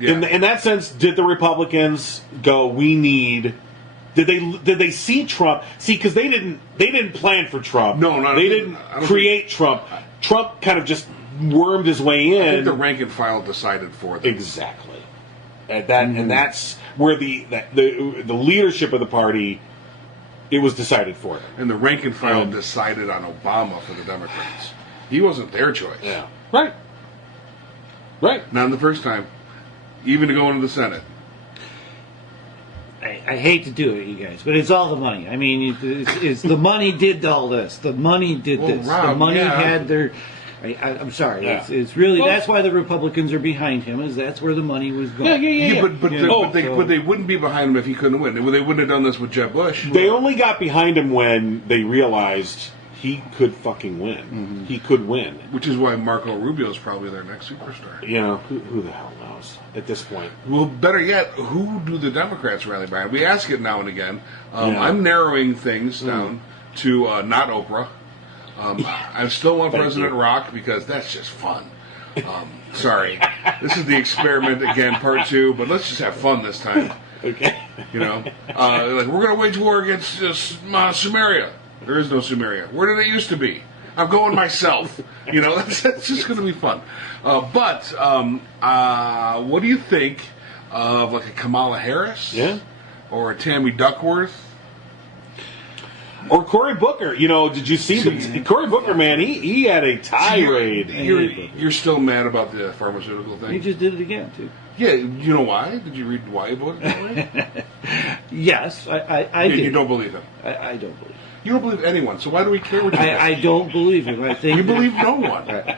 in that sense, did the Republicans go? We need. Did they see Trump? See, because they didn't plan for Trump. No, they didn't create Trump. Trump kind of just wormed his way in. I think the rank and file decided for them. Exactly, and that's where the leadership of the party, it was decided for them. And the rank and file decided on Obama for the Democrats. He wasn't their choice. Yeah, right. Not in the first time, even to go into the Senate. I hate to do it, you guys, but it's all the money. I mean, it's the money did all this. The money did this. Rob, the money had their... I'm sorry. Yeah. It's really that's why the Republicans are behind him. Is that's where the money was going. Yeah. But they wouldn't be behind him if he couldn't win. They wouldn't have done this with Jeb Bush. They only got behind him when they realized he could fucking win. Mm-hmm. He could win. Which is why Marco Rubio is probably their next superstar. Who the hell knows at this point? Well, better yet, who do the Democrats rally behind? We ask it now and again. I'm narrowing things down to not Oprah. I still want President Rock because that's just fun. Sorry. This is the experiment again, part 2, but let's just have fun this time. Okay. Like we're going to wage war against Sumeria. There is no Sumeria. Where did it used to be? I'm going myself. That's just going to be fun. But what do you think of like a Kamala Harris? Yeah. Or a Tammy Duckworth? Or Cory Booker. Did you see Cory Booker, man, he had a tirade. You're still mad about the pharmaceutical thing? He just did it again, too. Yeah, you know why? Did you read why he voted that way? Yes, I did. You don't believe him? I don't believe him. You don't believe anyone, so why do we care what you think? I don't believe him. I think you believe no one.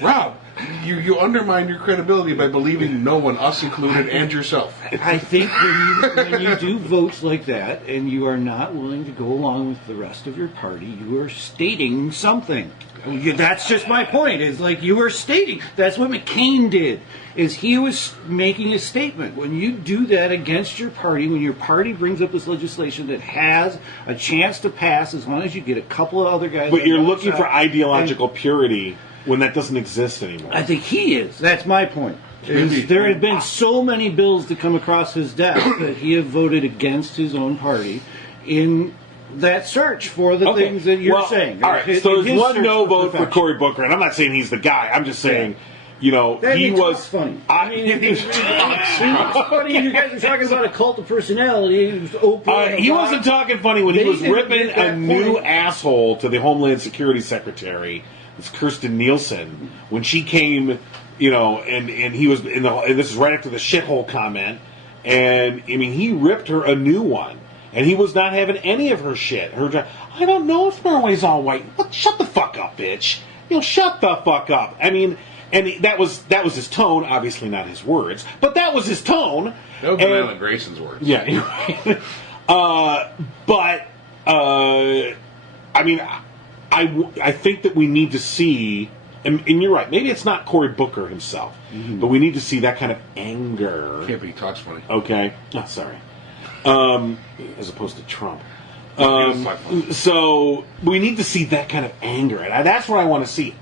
Rob, You undermine your credibility by believing no one, us included, and yourself. I think when you do votes like that and you are not willing to go along with the rest of your party, you are stating something. That's just my point. Is like you were stating. That's what McCain did. Is he was making a statement. When you do that against your party, when your party brings up this legislation that has a chance to pass, as long as you get a couple of other guys. But you're looking for ideological purity when that doesn't exist anymore. I think he is. That's my point. There have been so many bills that come across his desk that he have voted against his own party in that search for the things that you're saying. All right, so there's one no vote for Cory Booker, and I'm not saying he's the guy. I'm just saying, he was funny. I mean, it's funny. You guys were talking about a cult of personality. He wasn't talking funny when he was ripping a new asshole to the Homeland Security Secretary. It's Kirstjen Nielsen when she came, and he was and this is right after the shithole comment, and I mean he ripped her a new one. And he was not having any of her shit. I don't know if Norway's all white. What? Shut the fuck up, bitch. Shut the fuck up. I mean, and that was his tone. Obviously not his words, but that was his tone. That was Marilyn Grayson's words. Yeah, you're right. I mean, I think that we need to see, and you're right. Maybe it's not Cory Booker himself, but we need to see that kind of anger. Yeah, but he talks funny. Okay. Oh, sorry. As opposed to Trump. So we need to see that kind of anger, and that's what I want to see.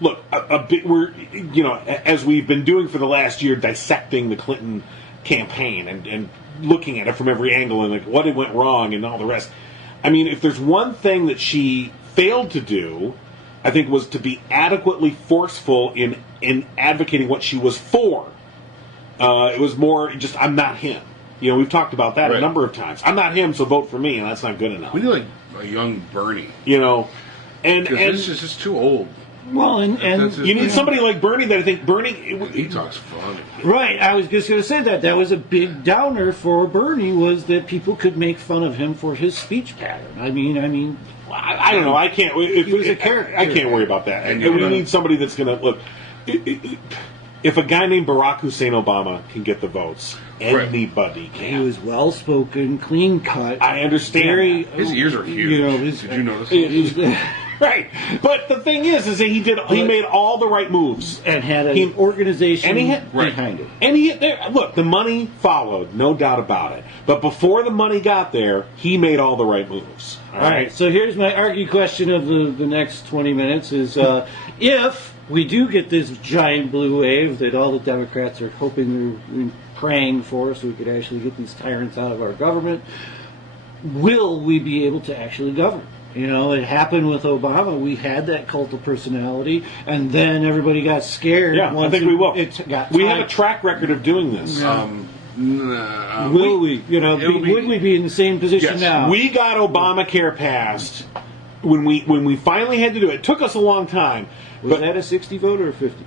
We're as we've been doing for the last year, dissecting the Clinton campaign and looking at it from every angle and like what it went wrong and all the rest. I mean, if there's one thing that she failed to do, I think was to be adequately forceful in advocating what she was for. It was more just I'm not him. We've talked about that a number of times. I'm not him, so vote for me, and that's not good enough. We need like a young Bernie. And this is just too old. Well, and you need somebody like Bernie that I think Bernie. He talks funny. Right. I was just going to say that was a big downer for Bernie was that people could make fun of him for his speech pattern. I mean. I don't know. I can't. He was a character. I can't worry about that. And we need somebody that's going to look. If a guy named Barack Hussein Obama can get the votes, anybody can. He was well-spoken, clean-cut. I understand. His ears are huge. Did you notice? Right, but the thing is that he made all the right moves and had an organization behind it. And look, the money followed, no doubt about it. But before the money got there, he made all the right moves. All right. So here's my argue question of the next 20 minutes: is if we do get this giant blue wave that all the Democrats are hoping they're praying for, so we could actually get these tyrants out of our government, will we be able to actually govern? It happened with Obama. We had that cult of personality, and then everybody got scared. Yeah, I think we will. We have a track record of doing this. Will we? Would we be in the same position now? We got Obamacare passed when we finally had to do it. It took us a long time. Was that a 60 vote or a 50?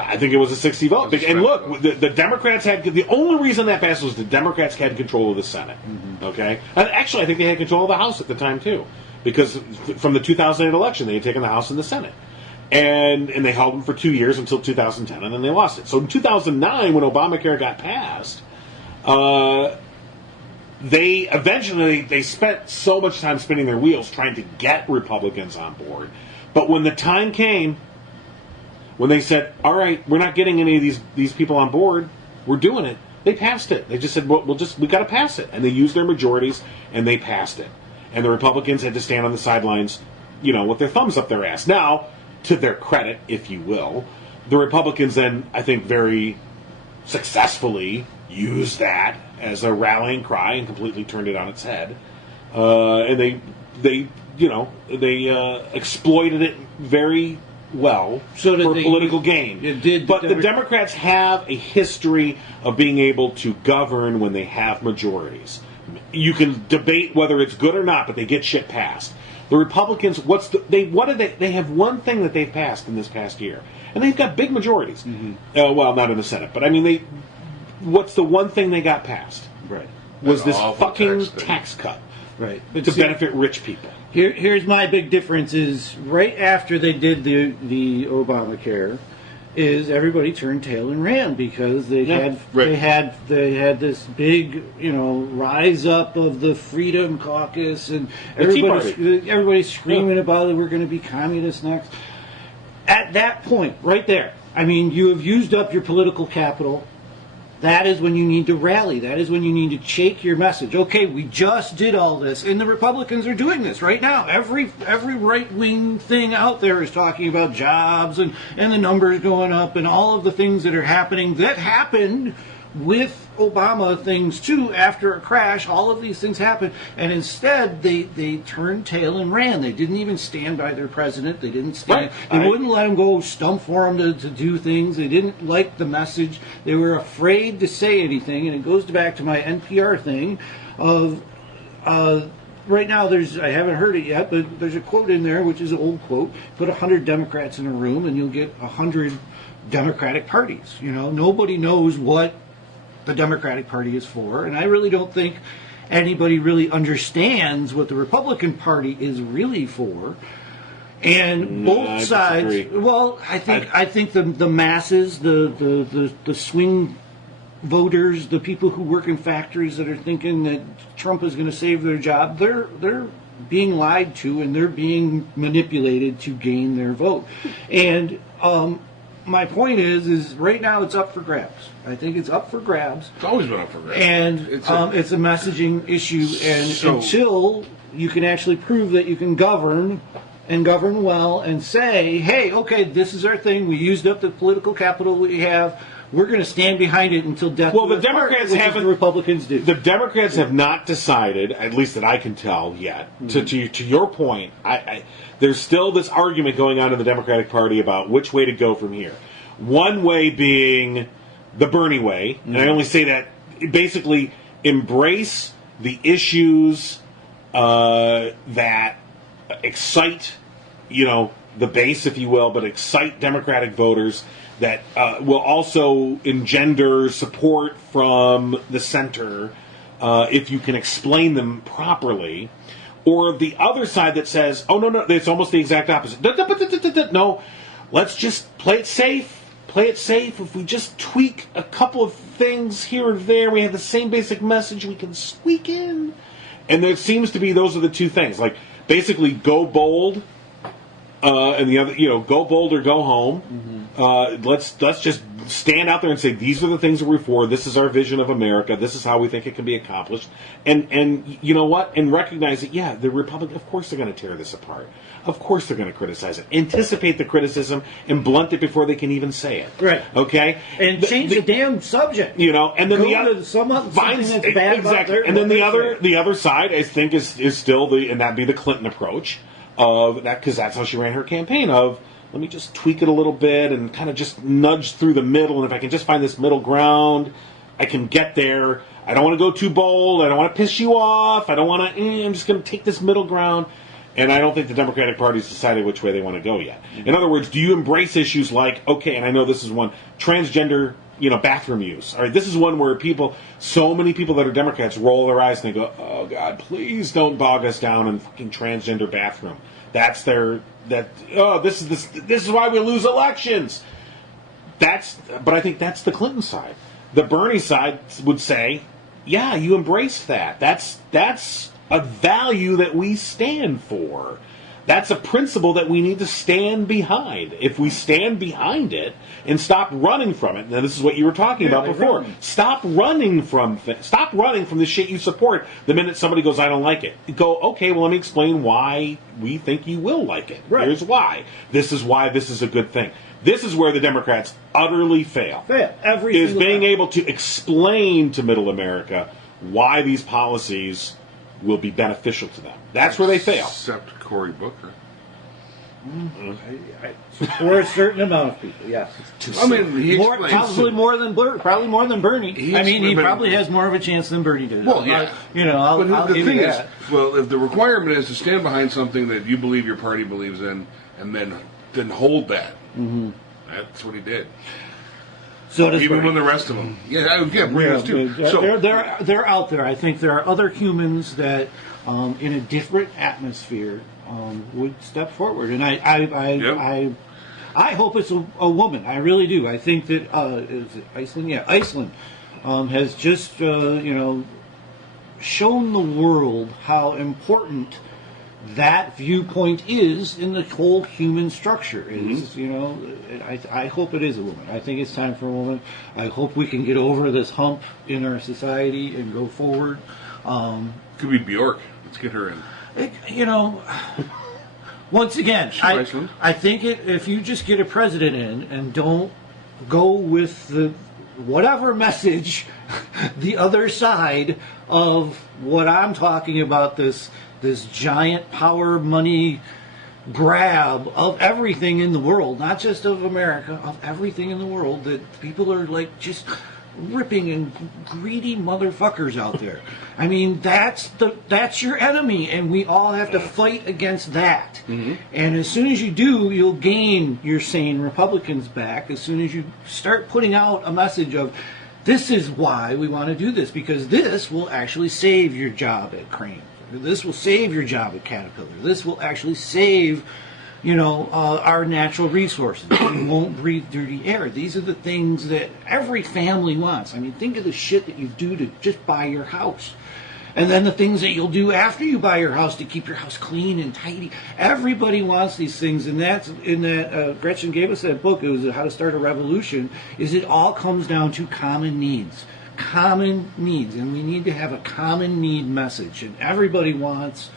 I think it was a 60 vote. And look, the Democrats had the only reason that passed was the Democrats had control of the Senate. Mm-hmm. Okay, and actually, I think they had control of the House at the time too, because from the 2008 election, they had taken the House and the Senate, and they held them for 2 years until 2010, and then they lost it. So in 2009, when Obamacare got passed, they eventually spent so much time spinning their wheels trying to get Republicans on board, but when the time came. When they said, all right, we're not getting any of these people on board, we're doing it, they passed it. They just said, well, we got to pass it. And they used their majorities, and they passed it. And the Republicans had to stand on the sidelines, with their thumbs up their ass. Now, to their credit, if you will, the Republicans then, I think, very successfully used that as a rallying cry and completely turned it on its head. And they exploited it very well for political gain. But the Democrats have a history of being able to govern when they have majorities. You can debate whether it's good or not, but they get shit passed. The Republicans, they have one thing that they've passed in this past year, and they've got big majorities. Mm-hmm. Well, not in the Senate, but I mean, what's the one thing they got passed? Right. Was this fucking tax cut? Right. But to benefit rich people. Here's my big difference is right after they did the Obamacare, is everybody turned tail and ran because they had this big, rise up of the Freedom Caucus, and everybody's screaming about it. We're going to be communists next. At that point, right there, I mean, you have used up your political capital. That is when you need to rally. That is when you need to shake your message. Okay, we just did all this, and the Republicans are doing this right now. Every right-wing thing out there is talking about jobs and the numbers going up and all of the things that are happening. That happened with Obama things too. After a crash, all of these things happened, and instead they turned tail and ran. They didn't even stand by their president. They didn't stand. They wouldn't let him go stump for him to do things. They didn't like the message. They were afraid to say anything, and it goes back to my NPR thing of right now. I haven't heard it yet, but there's a quote in there, which is an old quote. Put 100 Democrats in a room, and you'll get 100 Democratic parties. Nobody knows what the Democratic Party is for, and I really don't think anybody really understands what the Republican Party is really for. And both sides. Well, I think the masses, the swing voters, the people who work in factories that are thinking that Trump is going to save their job, they're being lied to, and they're being manipulated to gain their vote. And my point is right now it's up for grabs. I think it's up for grabs. It's always been up for grabs. And it's a messaging issue. And until you can actually prove that you can govern and govern well and say, hey, okay, this is our thing. We used up the political capital we have. We're going to stand behind it until death. Well, the Democrats haven't. The Republicans do. The Democrats have not decided, at least that I can tell yet. To your point, there's still this argument going on in the Democratic Party about which way to go from here. One way being the Bernie way, and I only say that basically embrace the issues that excite, the base, if you will, but excite Democratic voters, that will also engender support from the center if you can explain them properly. Or the other side that says, oh, no, it's almost the exact opposite. No, let's just play it safe. Play it safe. If we just tweak a couple of things here and there, we have the same basic message we can squeak in. And there seems to be those are the two things. Like, basically, go bold, and the other, go bold or go home. Let's just stand out there and say, these are the things that we're for. This is our vision of America. This is how we think it can be accomplished. And you know what? And recognize that, the Republicans, of course they're going to tear this apart. Of course they're going to criticize it. Anticipate the criticism and blunt it before they can even say it. Right. Okay? And change the damn subject. And then the other something that's bad about their, and then the other side, I think, is still and that'd be the Clinton approach of that, because that's how she ran her campaign of, let me just tweak it a little bit and kind of just nudge through the middle, and if I can just find this middle ground, I can get there. I don't want to go too bold. I don't want to piss you off. I don't want to, I'm just going to take this middle ground. And I don't think the Democratic Party's decided which way they want to go yet. In other words, do you embrace issues like, okay, and I know this is one, transgender, bathroom use. All right, this is one where so many people that are Democrats roll their eyes and they go, oh, God, please don't bog us down in fucking transgender bathroom. This is why we lose elections. But I think that's the Clinton side. The Bernie side would say, yeah, you embrace that. That's a value that we stand for. That's a principle that we need to stand behind. If we stand behind it and stop running from it, now this is what you were talking about before. Stop running from the shit you support the minute somebody goes, I don't like it. Go, okay, well, let me explain why we think you will like it. Right. Here's why. This is why this is a good thing. This is where the Democrats utterly fail. Is being able to explain to middle America why these policies will be beneficial to them. That's where they fail. Except Cory Booker. For a certain amount of people, yes. I mean, probably more than Bernie. He probably has more of a chance than Bernie did. Well, yeah. I'll the give thing you is, that. well, if the requirement is to stand behind something that you believe your party believes in, and then hold that, that's what he did. So does even Bernie. when the rest of them, Bernie was too. So they're out there. I think there are other humans that, in a different atmosphere, would step forward, and I hope it's a woman. I really do. I think that is it Iceland? Yeah, Iceland has just shown the world how important that viewpoint is in the whole human structure. I hope it is a woman. I think it's time for a woman. I hope we can get over this hump in our society and go forward. Could be Bjork. Let's get her in. Once again, I think if you just get a president in and don't go with the whatever message the other side of what I'm talking about, this giant power money grab of everything in the world, not just of America, of everything in the world, that people are like just ripping and greedy motherfuckers out there. I mean, that's your enemy, and we all have to fight against that. Mm-hmm. And as soon as you do, you'll gain your sane Republicans back. As soon as you start putting out a message of, this is why we want to do this, because this will actually save your job at Crane. This will save your job at Caterpillar. This will actually save, our natural resources. We won't breathe dirty air. These are the things that every family wants. I mean, think of the shit that you do to just buy your house. And then the things that you'll do after you buy your house to keep your house clean and tidy. Everybody wants these things, and that's in that Gretchen gave us that book. It was How to Start a Revolution. It all comes down to common needs. Common needs, and we need to have a common need message, and everybody wants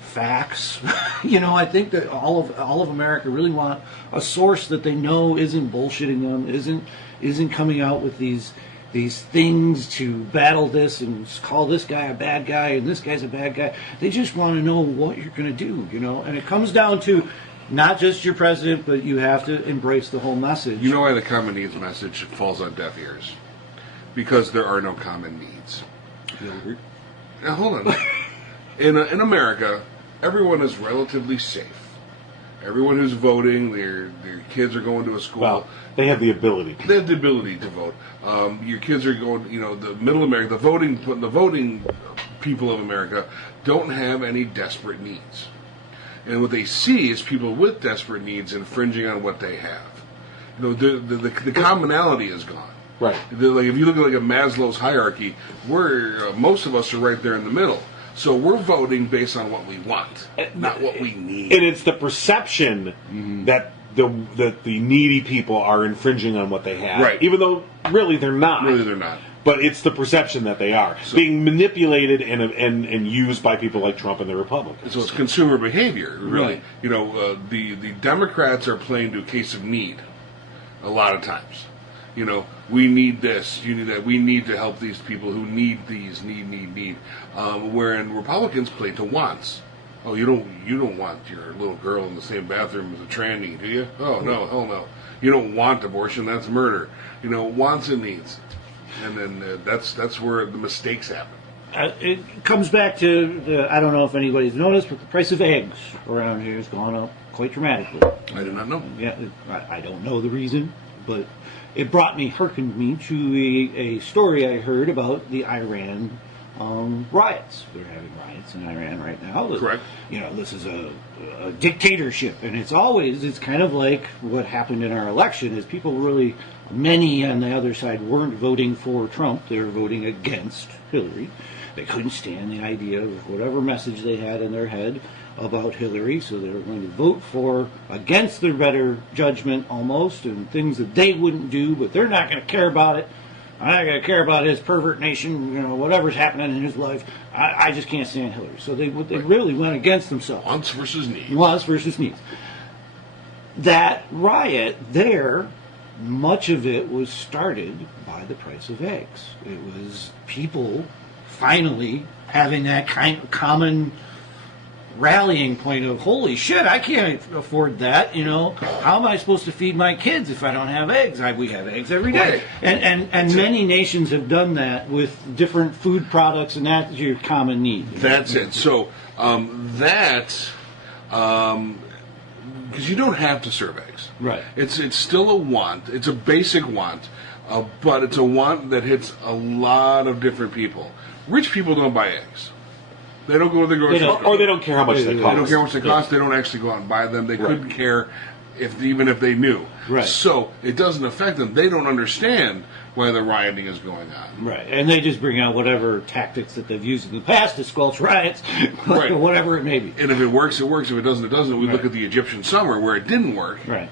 facts. I think that all of America really want a source that they know isn't bullshitting them, isn't coming out with these things to battle this and call this guy a bad guy and this guy's a bad guy. They just want to know what you're going to do, and it comes down to not just your president, but you have to embrace the whole message. You know why the common needs message falls on deaf ears? Because there are no common needs. Now, hold on. In America, everyone is relatively safe. Everyone who's voting, their kids are going to a school. Well, they have the ability. They have the ability to vote. Your kids are going. The middle America, the voting people of America don't have any desperate needs, and what they see is people with desperate needs infringing on what they have. The commonality is gone. Right. Like if you look at a Maslow's hierarchy, most of us are right there in the middle. So we're voting based on what we want, not what we need. And it's the perception that the needy people are infringing on what they have, right? Even though really they're not. Really they're not. But it's the perception that they are being manipulated and used by people like Trump and the Republicans. So it's consumer behavior, really. Right. The Democrats are playing to a case of need a lot of times. We need this, you need that. We need to help these people who need these, need. Wherein Republicans play to wants. Oh, you don't want your little girl in the same bathroom as a tranny, do you? Oh no, hell no. You don't want abortion. That's murder. Wants and needs, and then that's where the mistakes happen. It comes back to I don't know if anybody's noticed, but the price of eggs around here has gone up quite dramatically. I did not know. Yeah, I don't know the reason, but it hearkened me to a story I heard about the Iran riots. They're having riots in Iran right now. Correct. This is a dictatorship, and it's kind of like what happened in our election. Is many on the other side weren't voting for Trump; they were voting against Hillary. They couldn't stand the idea of whatever message they had in their head about Hillary, so they were going to vote against their better judgment almost, and things that they wouldn't do, but they're not going to care about it. I'm not going to care about his pervert nation, whatever's happening in his life. I just can't stand Hillary. So they really went against themselves. Wants versus needs. Wants versus needs. That riot there, much of it was started by the price of eggs. It was people finally having that kind of common rallying point of, holy shit, I can't afford that, how am I supposed to feed my kids if I don't have eggs? We have eggs every day. Right. And many nations have done that with different food products, and that's your common need. That's it. So because you don't have to serve eggs. Right. It's still a want. It's a basic want, but it's a want that hits a lot of different people. Rich people don't buy eggs. They don't go to the grocery store. Or they don't care how much they cost. They don't care how much they cost. They don't actually go out and buy them. They couldn't care even if they knew. Right. So it doesn't affect them. They don't understand why the rioting is going on. Right, and they just bring out whatever tactics that they've used in the past to squelch riots, Right. whatever it may be. And if it works, it works. If it doesn't, it doesn't. We Right. look at the Egyptian summer where it didn't work, Right.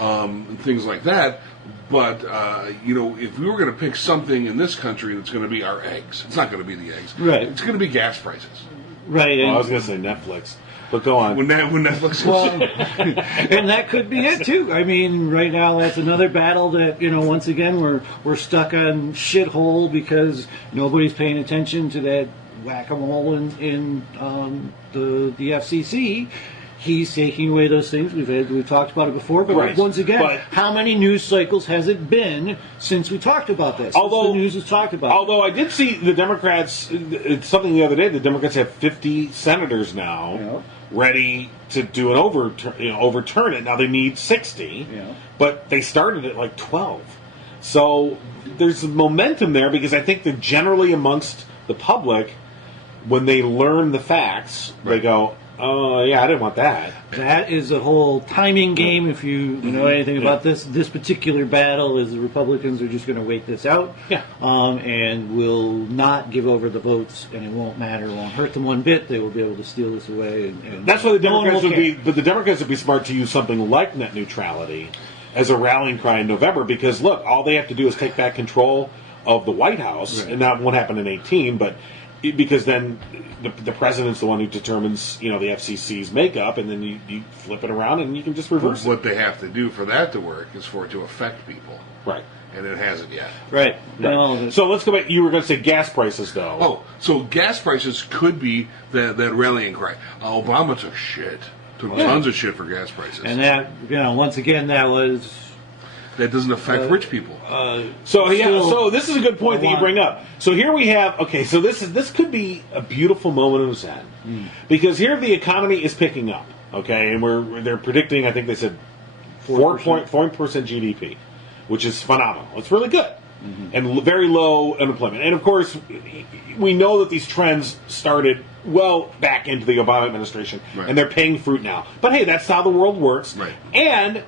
and things like that. But, if we were going to pick something in this country that's going to be our eggs, it's not going to be the eggs. Right. It's going to be gas prices. Right, Well, and, I was going to say Netflix, but go on. When Netflix and that could be it too. I mean, right now that's another battle that once again we're stuck on shithole because nobody's paying attention to that whack-a-mole in the FCC. He's taking away those things. We've talked about it before, but Right. once again, But- how many news cycles has it been since we talked about this? Since the news has talked about it. Although I did see the Democrats, it's something the other day, the Democrats have 50 senators now Yeah. ready to do an overturn it. Now they need 60, Yeah. but they started at like 12. So there's momentum there because I think that generally amongst the public, when they learn the facts, they go, oh, yeah, I didn't want that. That is a whole timing game. If you know anything about this particular battle, is the Republicans are just going to wait this out, Yeah. And will not give over the votes, and it won't matter, it won't hurt them one bit. They will be able to steal this away. And That's why the no one Democrats will would be, care. but the Democrats would be smart to use something like net neutrality as a rallying cry in November because look, all they have to do is take back control of the White House, Right. and that won't happen in 18, but because then the president's the one who determines the FCC's makeup, and then you flip it around and you can just reverse it. What they have to do for that to work is for it to affect people. Right. And it hasn't yet. Right. No, So let's go back. You were going to say gas prices, though. Oh, so gas prices could be that rallying cry. Obama took shit. Took tons of shit for gas prices. and that once again that was that doesn't affect rich people. So yeah, Still, so this is a good point that you bring up. So here we have so this could be a beautiful moment of Zen because here the economy is picking up, okay, and they're predicting, I think they said 4% GDP, which is phenomenal. It's really good. And very low unemployment. And of course, we know that these trends started well back into the Obama administration, Right. and they're paying fruit now. But hey, that's how the world works. Right. And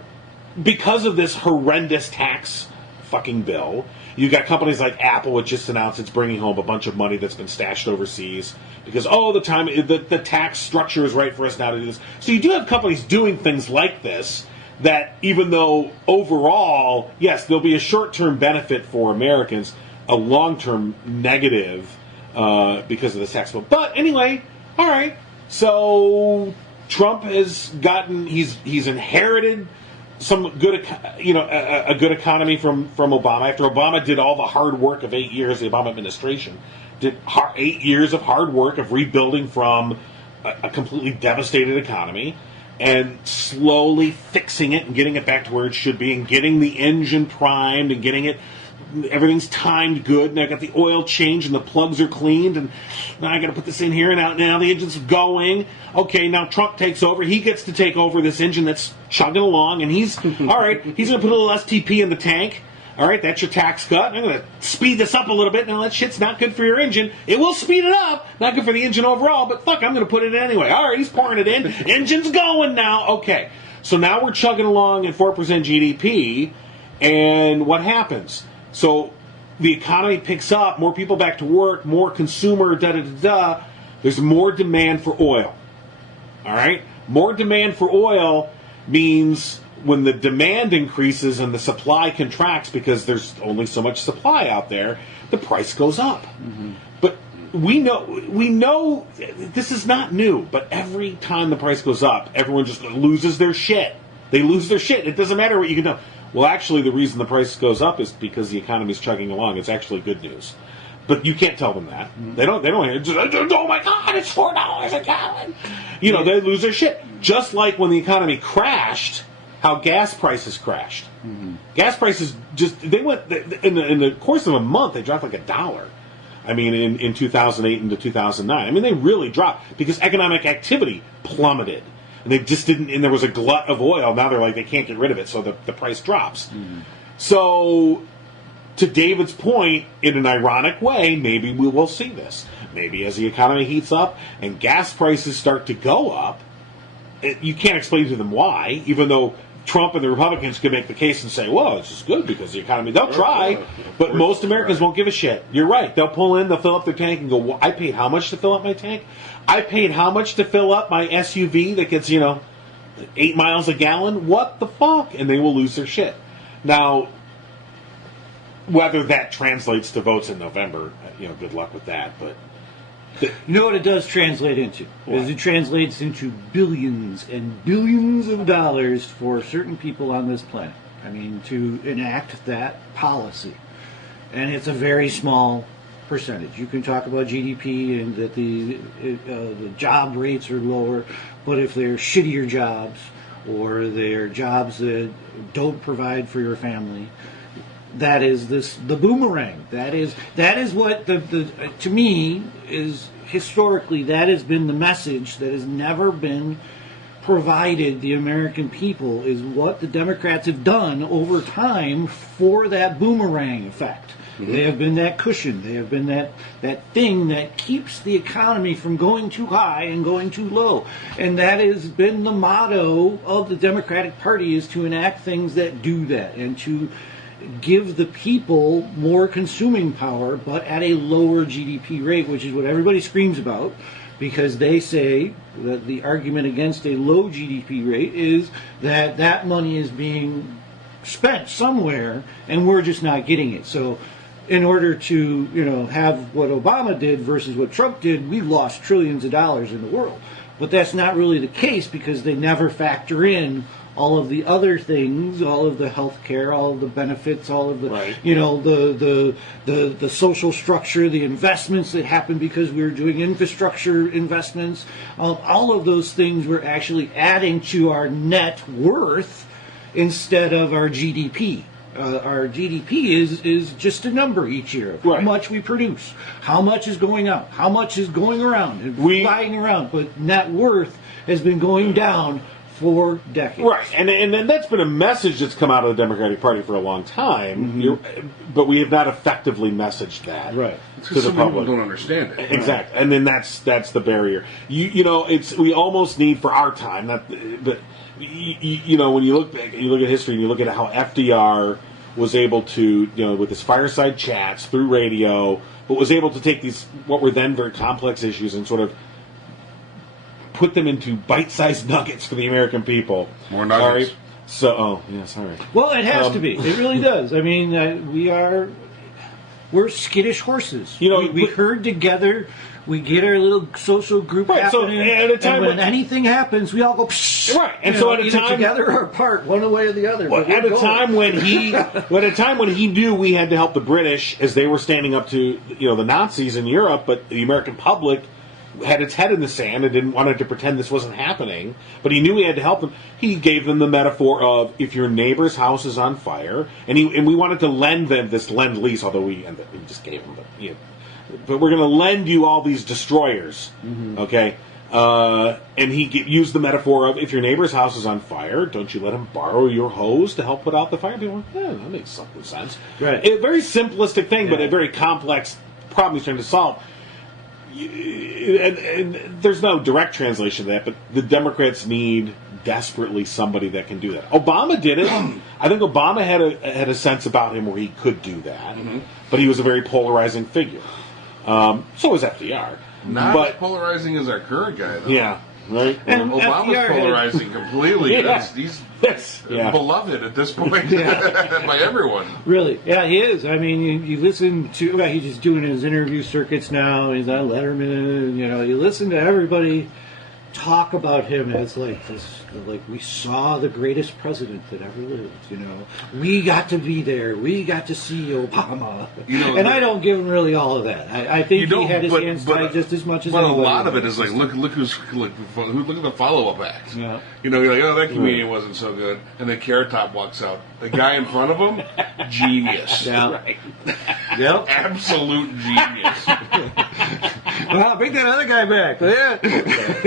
because of this horrendous tax fucking bill, you got companies like Apple, which just announced it's bringing home a bunch of money that's been stashed overseas because the tax structure is right for us now to do this. So you do have companies doing things like this that, even though overall, yes, there'll be a short-term benefit for Americans, a long-term negative because of the tax bill. But anyway, all right. So Trump has gotten he's inherited some good, a good economy from Obama. After Obama did all the hard work of 8 years, the Obama administration did 8 years of hard work of rebuilding from a completely devastated economy and slowly fixing it and getting it back to where it should be and getting the engine primed and getting it. Everything's timed good, and I got the oil changed, and the plugs are cleaned, and now I got to put this in here, and now the engine's going. Okay, now Trump takes over. He gets to take over this engine that's chugging along, and he's all right. He's going to put a little STP in the tank. All right, that's your tax cut. I'm going to speed this up a little bit. Now that shit's not good for your engine. It will speed it up. Not good for the engine overall, but fuck, I'm going to put it in anyway. All right, he's pouring it in. Engine's going now. Okay, so now we're chugging along at 4% GDP, and what happens? So the economy picks up, more people back to work, more consumer, da-da-da-da. There's more demand for oil. All right? More demand for oil means when the demand increases and the supply contracts because there's only so much supply out there, the price goes up. But we know this is not new, but every time the price goes up, everyone just loses their shit. They lose their shit. It doesn't matter what you can do. Well, actually, the reason the price goes up is because the economy's chugging along. It's actually good news. But you can't tell them that. They don't just, oh my God, it's $4 a gallon. They lose their shit. Just like when the economy crashed, how gas prices crashed. Gas prices they went, in the course of a month, they dropped like $1. I mean, in 2008 into 2009. I mean, they really dropped because economic activity plummeted. And they just didn't, and there was a glut of oil. Now they're like, they can't get rid of it, so the price drops. So, to David's point, in an ironic way, maybe we will see this. Maybe as the economy heats up and gas prices start to go up, you can't explain to them why, even though Trump and the Republicans could make the case and say, well, it's just good because the economy, they'll try, but most Americans won't give a shit. You're right. They'll pull in, they'll fill up their tank and go, well, I paid how much to fill up my tank? I paid how much to fill up my SUV that gets, 8 miles a gallon? What the fuck? And they will lose their shit. Now, whether that translates to votes in November, good luck with that, but... You know what it does translate into? Is it translates into billions and billions of dollars for certain people on this planet. I mean, to enact that policy. And it's a very small percentage. You can talk about GDP and that the job rates are lower, but if they're shittier jobs or they're jobs that don't provide for your family, that is the boomerang. That is what to me is historically that has been the message that has never been provided the American people, is what the Democrats have done over time for that boomerang effect. Mm-hmm. They have been that cushion. They have been that thing that keeps the economy from going too high and going too low. And that has been the motto of the Democratic Party, is to enact things that do that and to give the people more consuming power, but at a lower GDP rate, which is what everybody screams about, because they say that the argument against a low GDP rate is that that money is being spent somewhere and we're just not getting it. So in order to have what Obama did versus what Trump did, we lost trillions of dollars in the world. But that's not really the case, because they never factor in all of the other things, all of the health care, all of the benefits, all of the, the social structure, the investments that happen because we were doing infrastructure investments. All of those things were actually adding to our net worth instead of our GDP. Our GDP is just a number each year of how much we produce, how much is going out, how much is going around and flying around. But net worth has been going down for decades. Right, and that's been a message that's come out of the Democratic Party for a long time, but we have not effectively messaged that to the public. People don't understand it. Exactly, and then that's the barrier. We almost need for our time, when you look back, you look at history, and you look at how FDR was able to, with his fireside chats through radio, but was able to take these what were then very complex issues and sort of put them into bite-sized nuggets for the American people. More nuggets. Sorry. Well, it has to be. It really does. I mean, we're skittish horses. We herd together. We get our little social group happening. So at a time when anything happens, we all go psh. Right, and so at a time together or apart, one way or the other. Well, at a time when he knew we had to help the British as they were standing up to the Nazis in Europe, but the American public had its head in the sand and didn't want to pretend this wasn't happening, but he knew he had to help them. He gave them the metaphor of, if your neighbor's house is on fire, and we wanted to lend them this lend-lease, although we just gave them, but we're going to lend you all these destroyers, okay? And he used the metaphor of, if your neighbor's house is on fire, don't you let him borrow your hose to help put out the fire? People were like, that makes some sense. Right. A very simplistic thing, but a very complex problem he's trying to solve. And there's no direct translation of that, but the Democrats need desperately somebody that can do that. Obama did it. I think Obama had a sense about him where he could do that, but he was a very polarizing figure. So was FDR. Not as polarizing as our current guy, though. Yeah, right. And Obama's polarizing completely. He's beloved at this point by everyone. Really? Yeah, he is. I mean, you listen to, he's just doing his interview circuits now. He's on Letterman. You listen to everybody talk about him as like this, like we saw the greatest president that ever lived. We got to be there. We got to see Obama. And I don't give him really all of that. I think he had his hands tied just as much as. But a lot of it is like, look at the follow-up act. Yeah. You're like, oh, that comedian wasn't so good, and then Carrot Top walks out. The guy in front of him, genius. Yeah. Right. Yep. Absolute genius. Well, bring that other guy back. Yeah.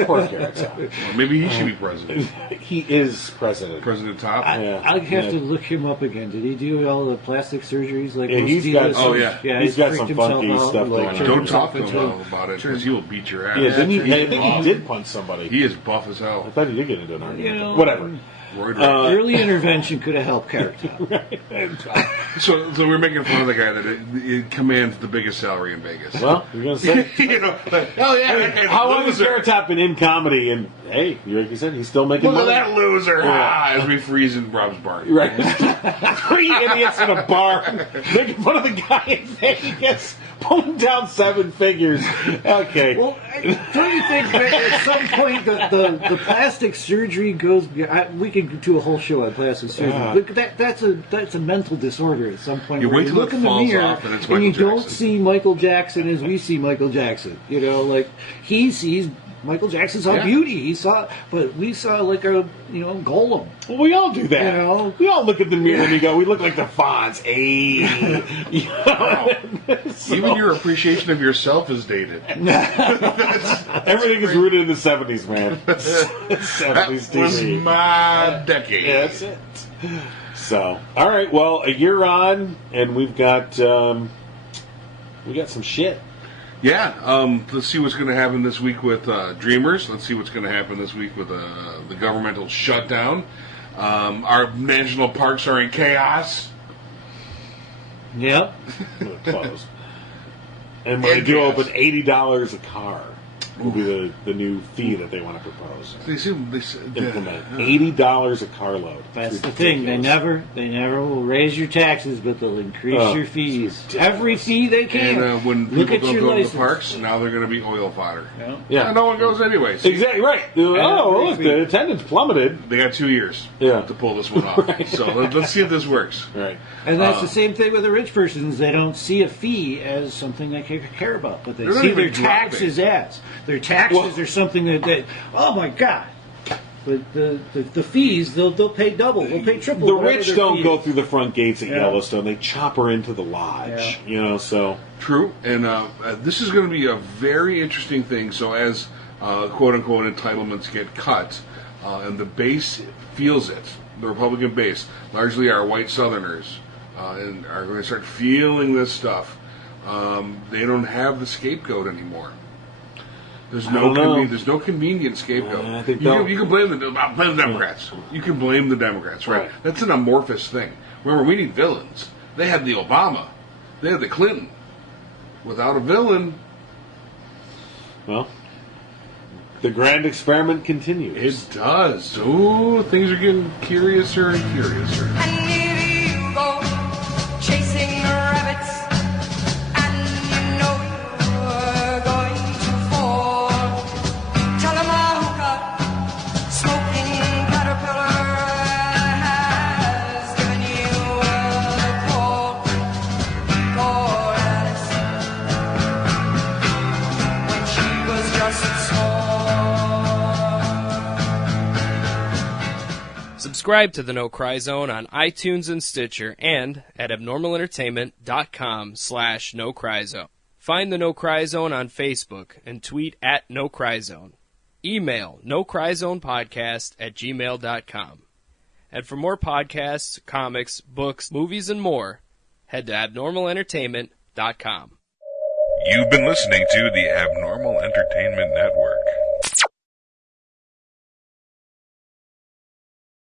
Poor Carrot Top. Well, maybe he should be president. He is president. President Top? I have to look him up again. Did he do all the plastic surgeries? Like he's got he's got some funky stuff going on. Don't talk to him about it, because he will beat your ass. Yeah, I think he did punch somebody. He is buff as hell. I thought he did get into an argument. Whatever. Early intervention could have helped Carrot Top. So we're making fun of the guy that it commands the biggest salary in Vegas. Well, you're going to say... Oh, yeah. How long has Carrot Top been in comedy? And, hey, like you said, he's still making Look money. at that loser. Yeah. As we freeze in Rob's bar. Right. 3 idiots in a bar making fun of the guy in Vegas pulling down 7 figures. Okay. Well, don't you think that at some point the plastic surgery goes? We could do a whole show on plastic surgery. Look, that's a mental disorder at some point. You where wait you till look it in the falls mirror off and it's and you Michael don't Jackson. see Michael Jackson as we see Michael Jackson. You know, like he sees. Michael Jackson saw beauty. But we saw like a golem. Well, we all do that. You know? We all look at the mirror and we go, we look like the Fonz. Hey. So, Even your appreciation of yourself is dated. everything is rooted in the 70s, man. 70s That was TV. my decade. Yeah, that's it. So, all right. Well, you're on, and we've got some shit. Yeah, let's see what's going to happen this week with Dreamers. Let's see what's going to happen this week with the governmental shutdown. Our national parks are in chaos. Yep. Close. And when they do open, $80 a car will be the new fee that they want to propose. Implement $80 a carload. That's the thing. They never will raise your taxes, but they'll increase your fees. Every fee they can. And when Look people at don't your go license. to the parks, now they're going to be oil fodder. Yeah. No one goes anyway. See, Exactly right. Oh, look, the attendance plummeted. they got 2 years Yeah. to pull this one off. So let's see if this works. Right. And that's the same thing with the rich persons. They don't see a fee as something they care about, but they They're not see even their taxes as. Their taxes are something that oh my God. But the fees, they'll pay double, they'll pay triple. The whatever rich their don't fee go is. through the front gates at Yeah. Yellowstone. They chopper into the lodge. So... True, and this is going to be a very interesting thing. So as quote-unquote entitlements get cut, and the base feels it, the Republican base, largely our white Southerners, and are going to start feeling this stuff. They don't have the scapegoat anymore. There's no convenient scapegoat. I think You can blame the Democrats. You can blame the Democrats, right? That's an amorphous thing. Remember, we need villains. They had the Obama. They had the Clinton. Without a villain, Well, the grand experiment continues. it does. Ooh, things are getting curiouser and curiouser. And here you go, chasing rabbits, and you know you're going to fall. Talamahuka, smoking caterpillar has given you a call. Call Alice when she was just small. Subscribe to the No Cry Zone on iTunes and Stitcher and at abnormalentertainment.com/No Cry Zone. Find the No Cry Zone on Facebook and tweet at No Cry Zone. Email nocryzonepodcast@gmail.com. And for more podcasts, comics, books, movies, and more, head to abnormalentertainment.com. You've been listening to the Abnormal Entertainment Network.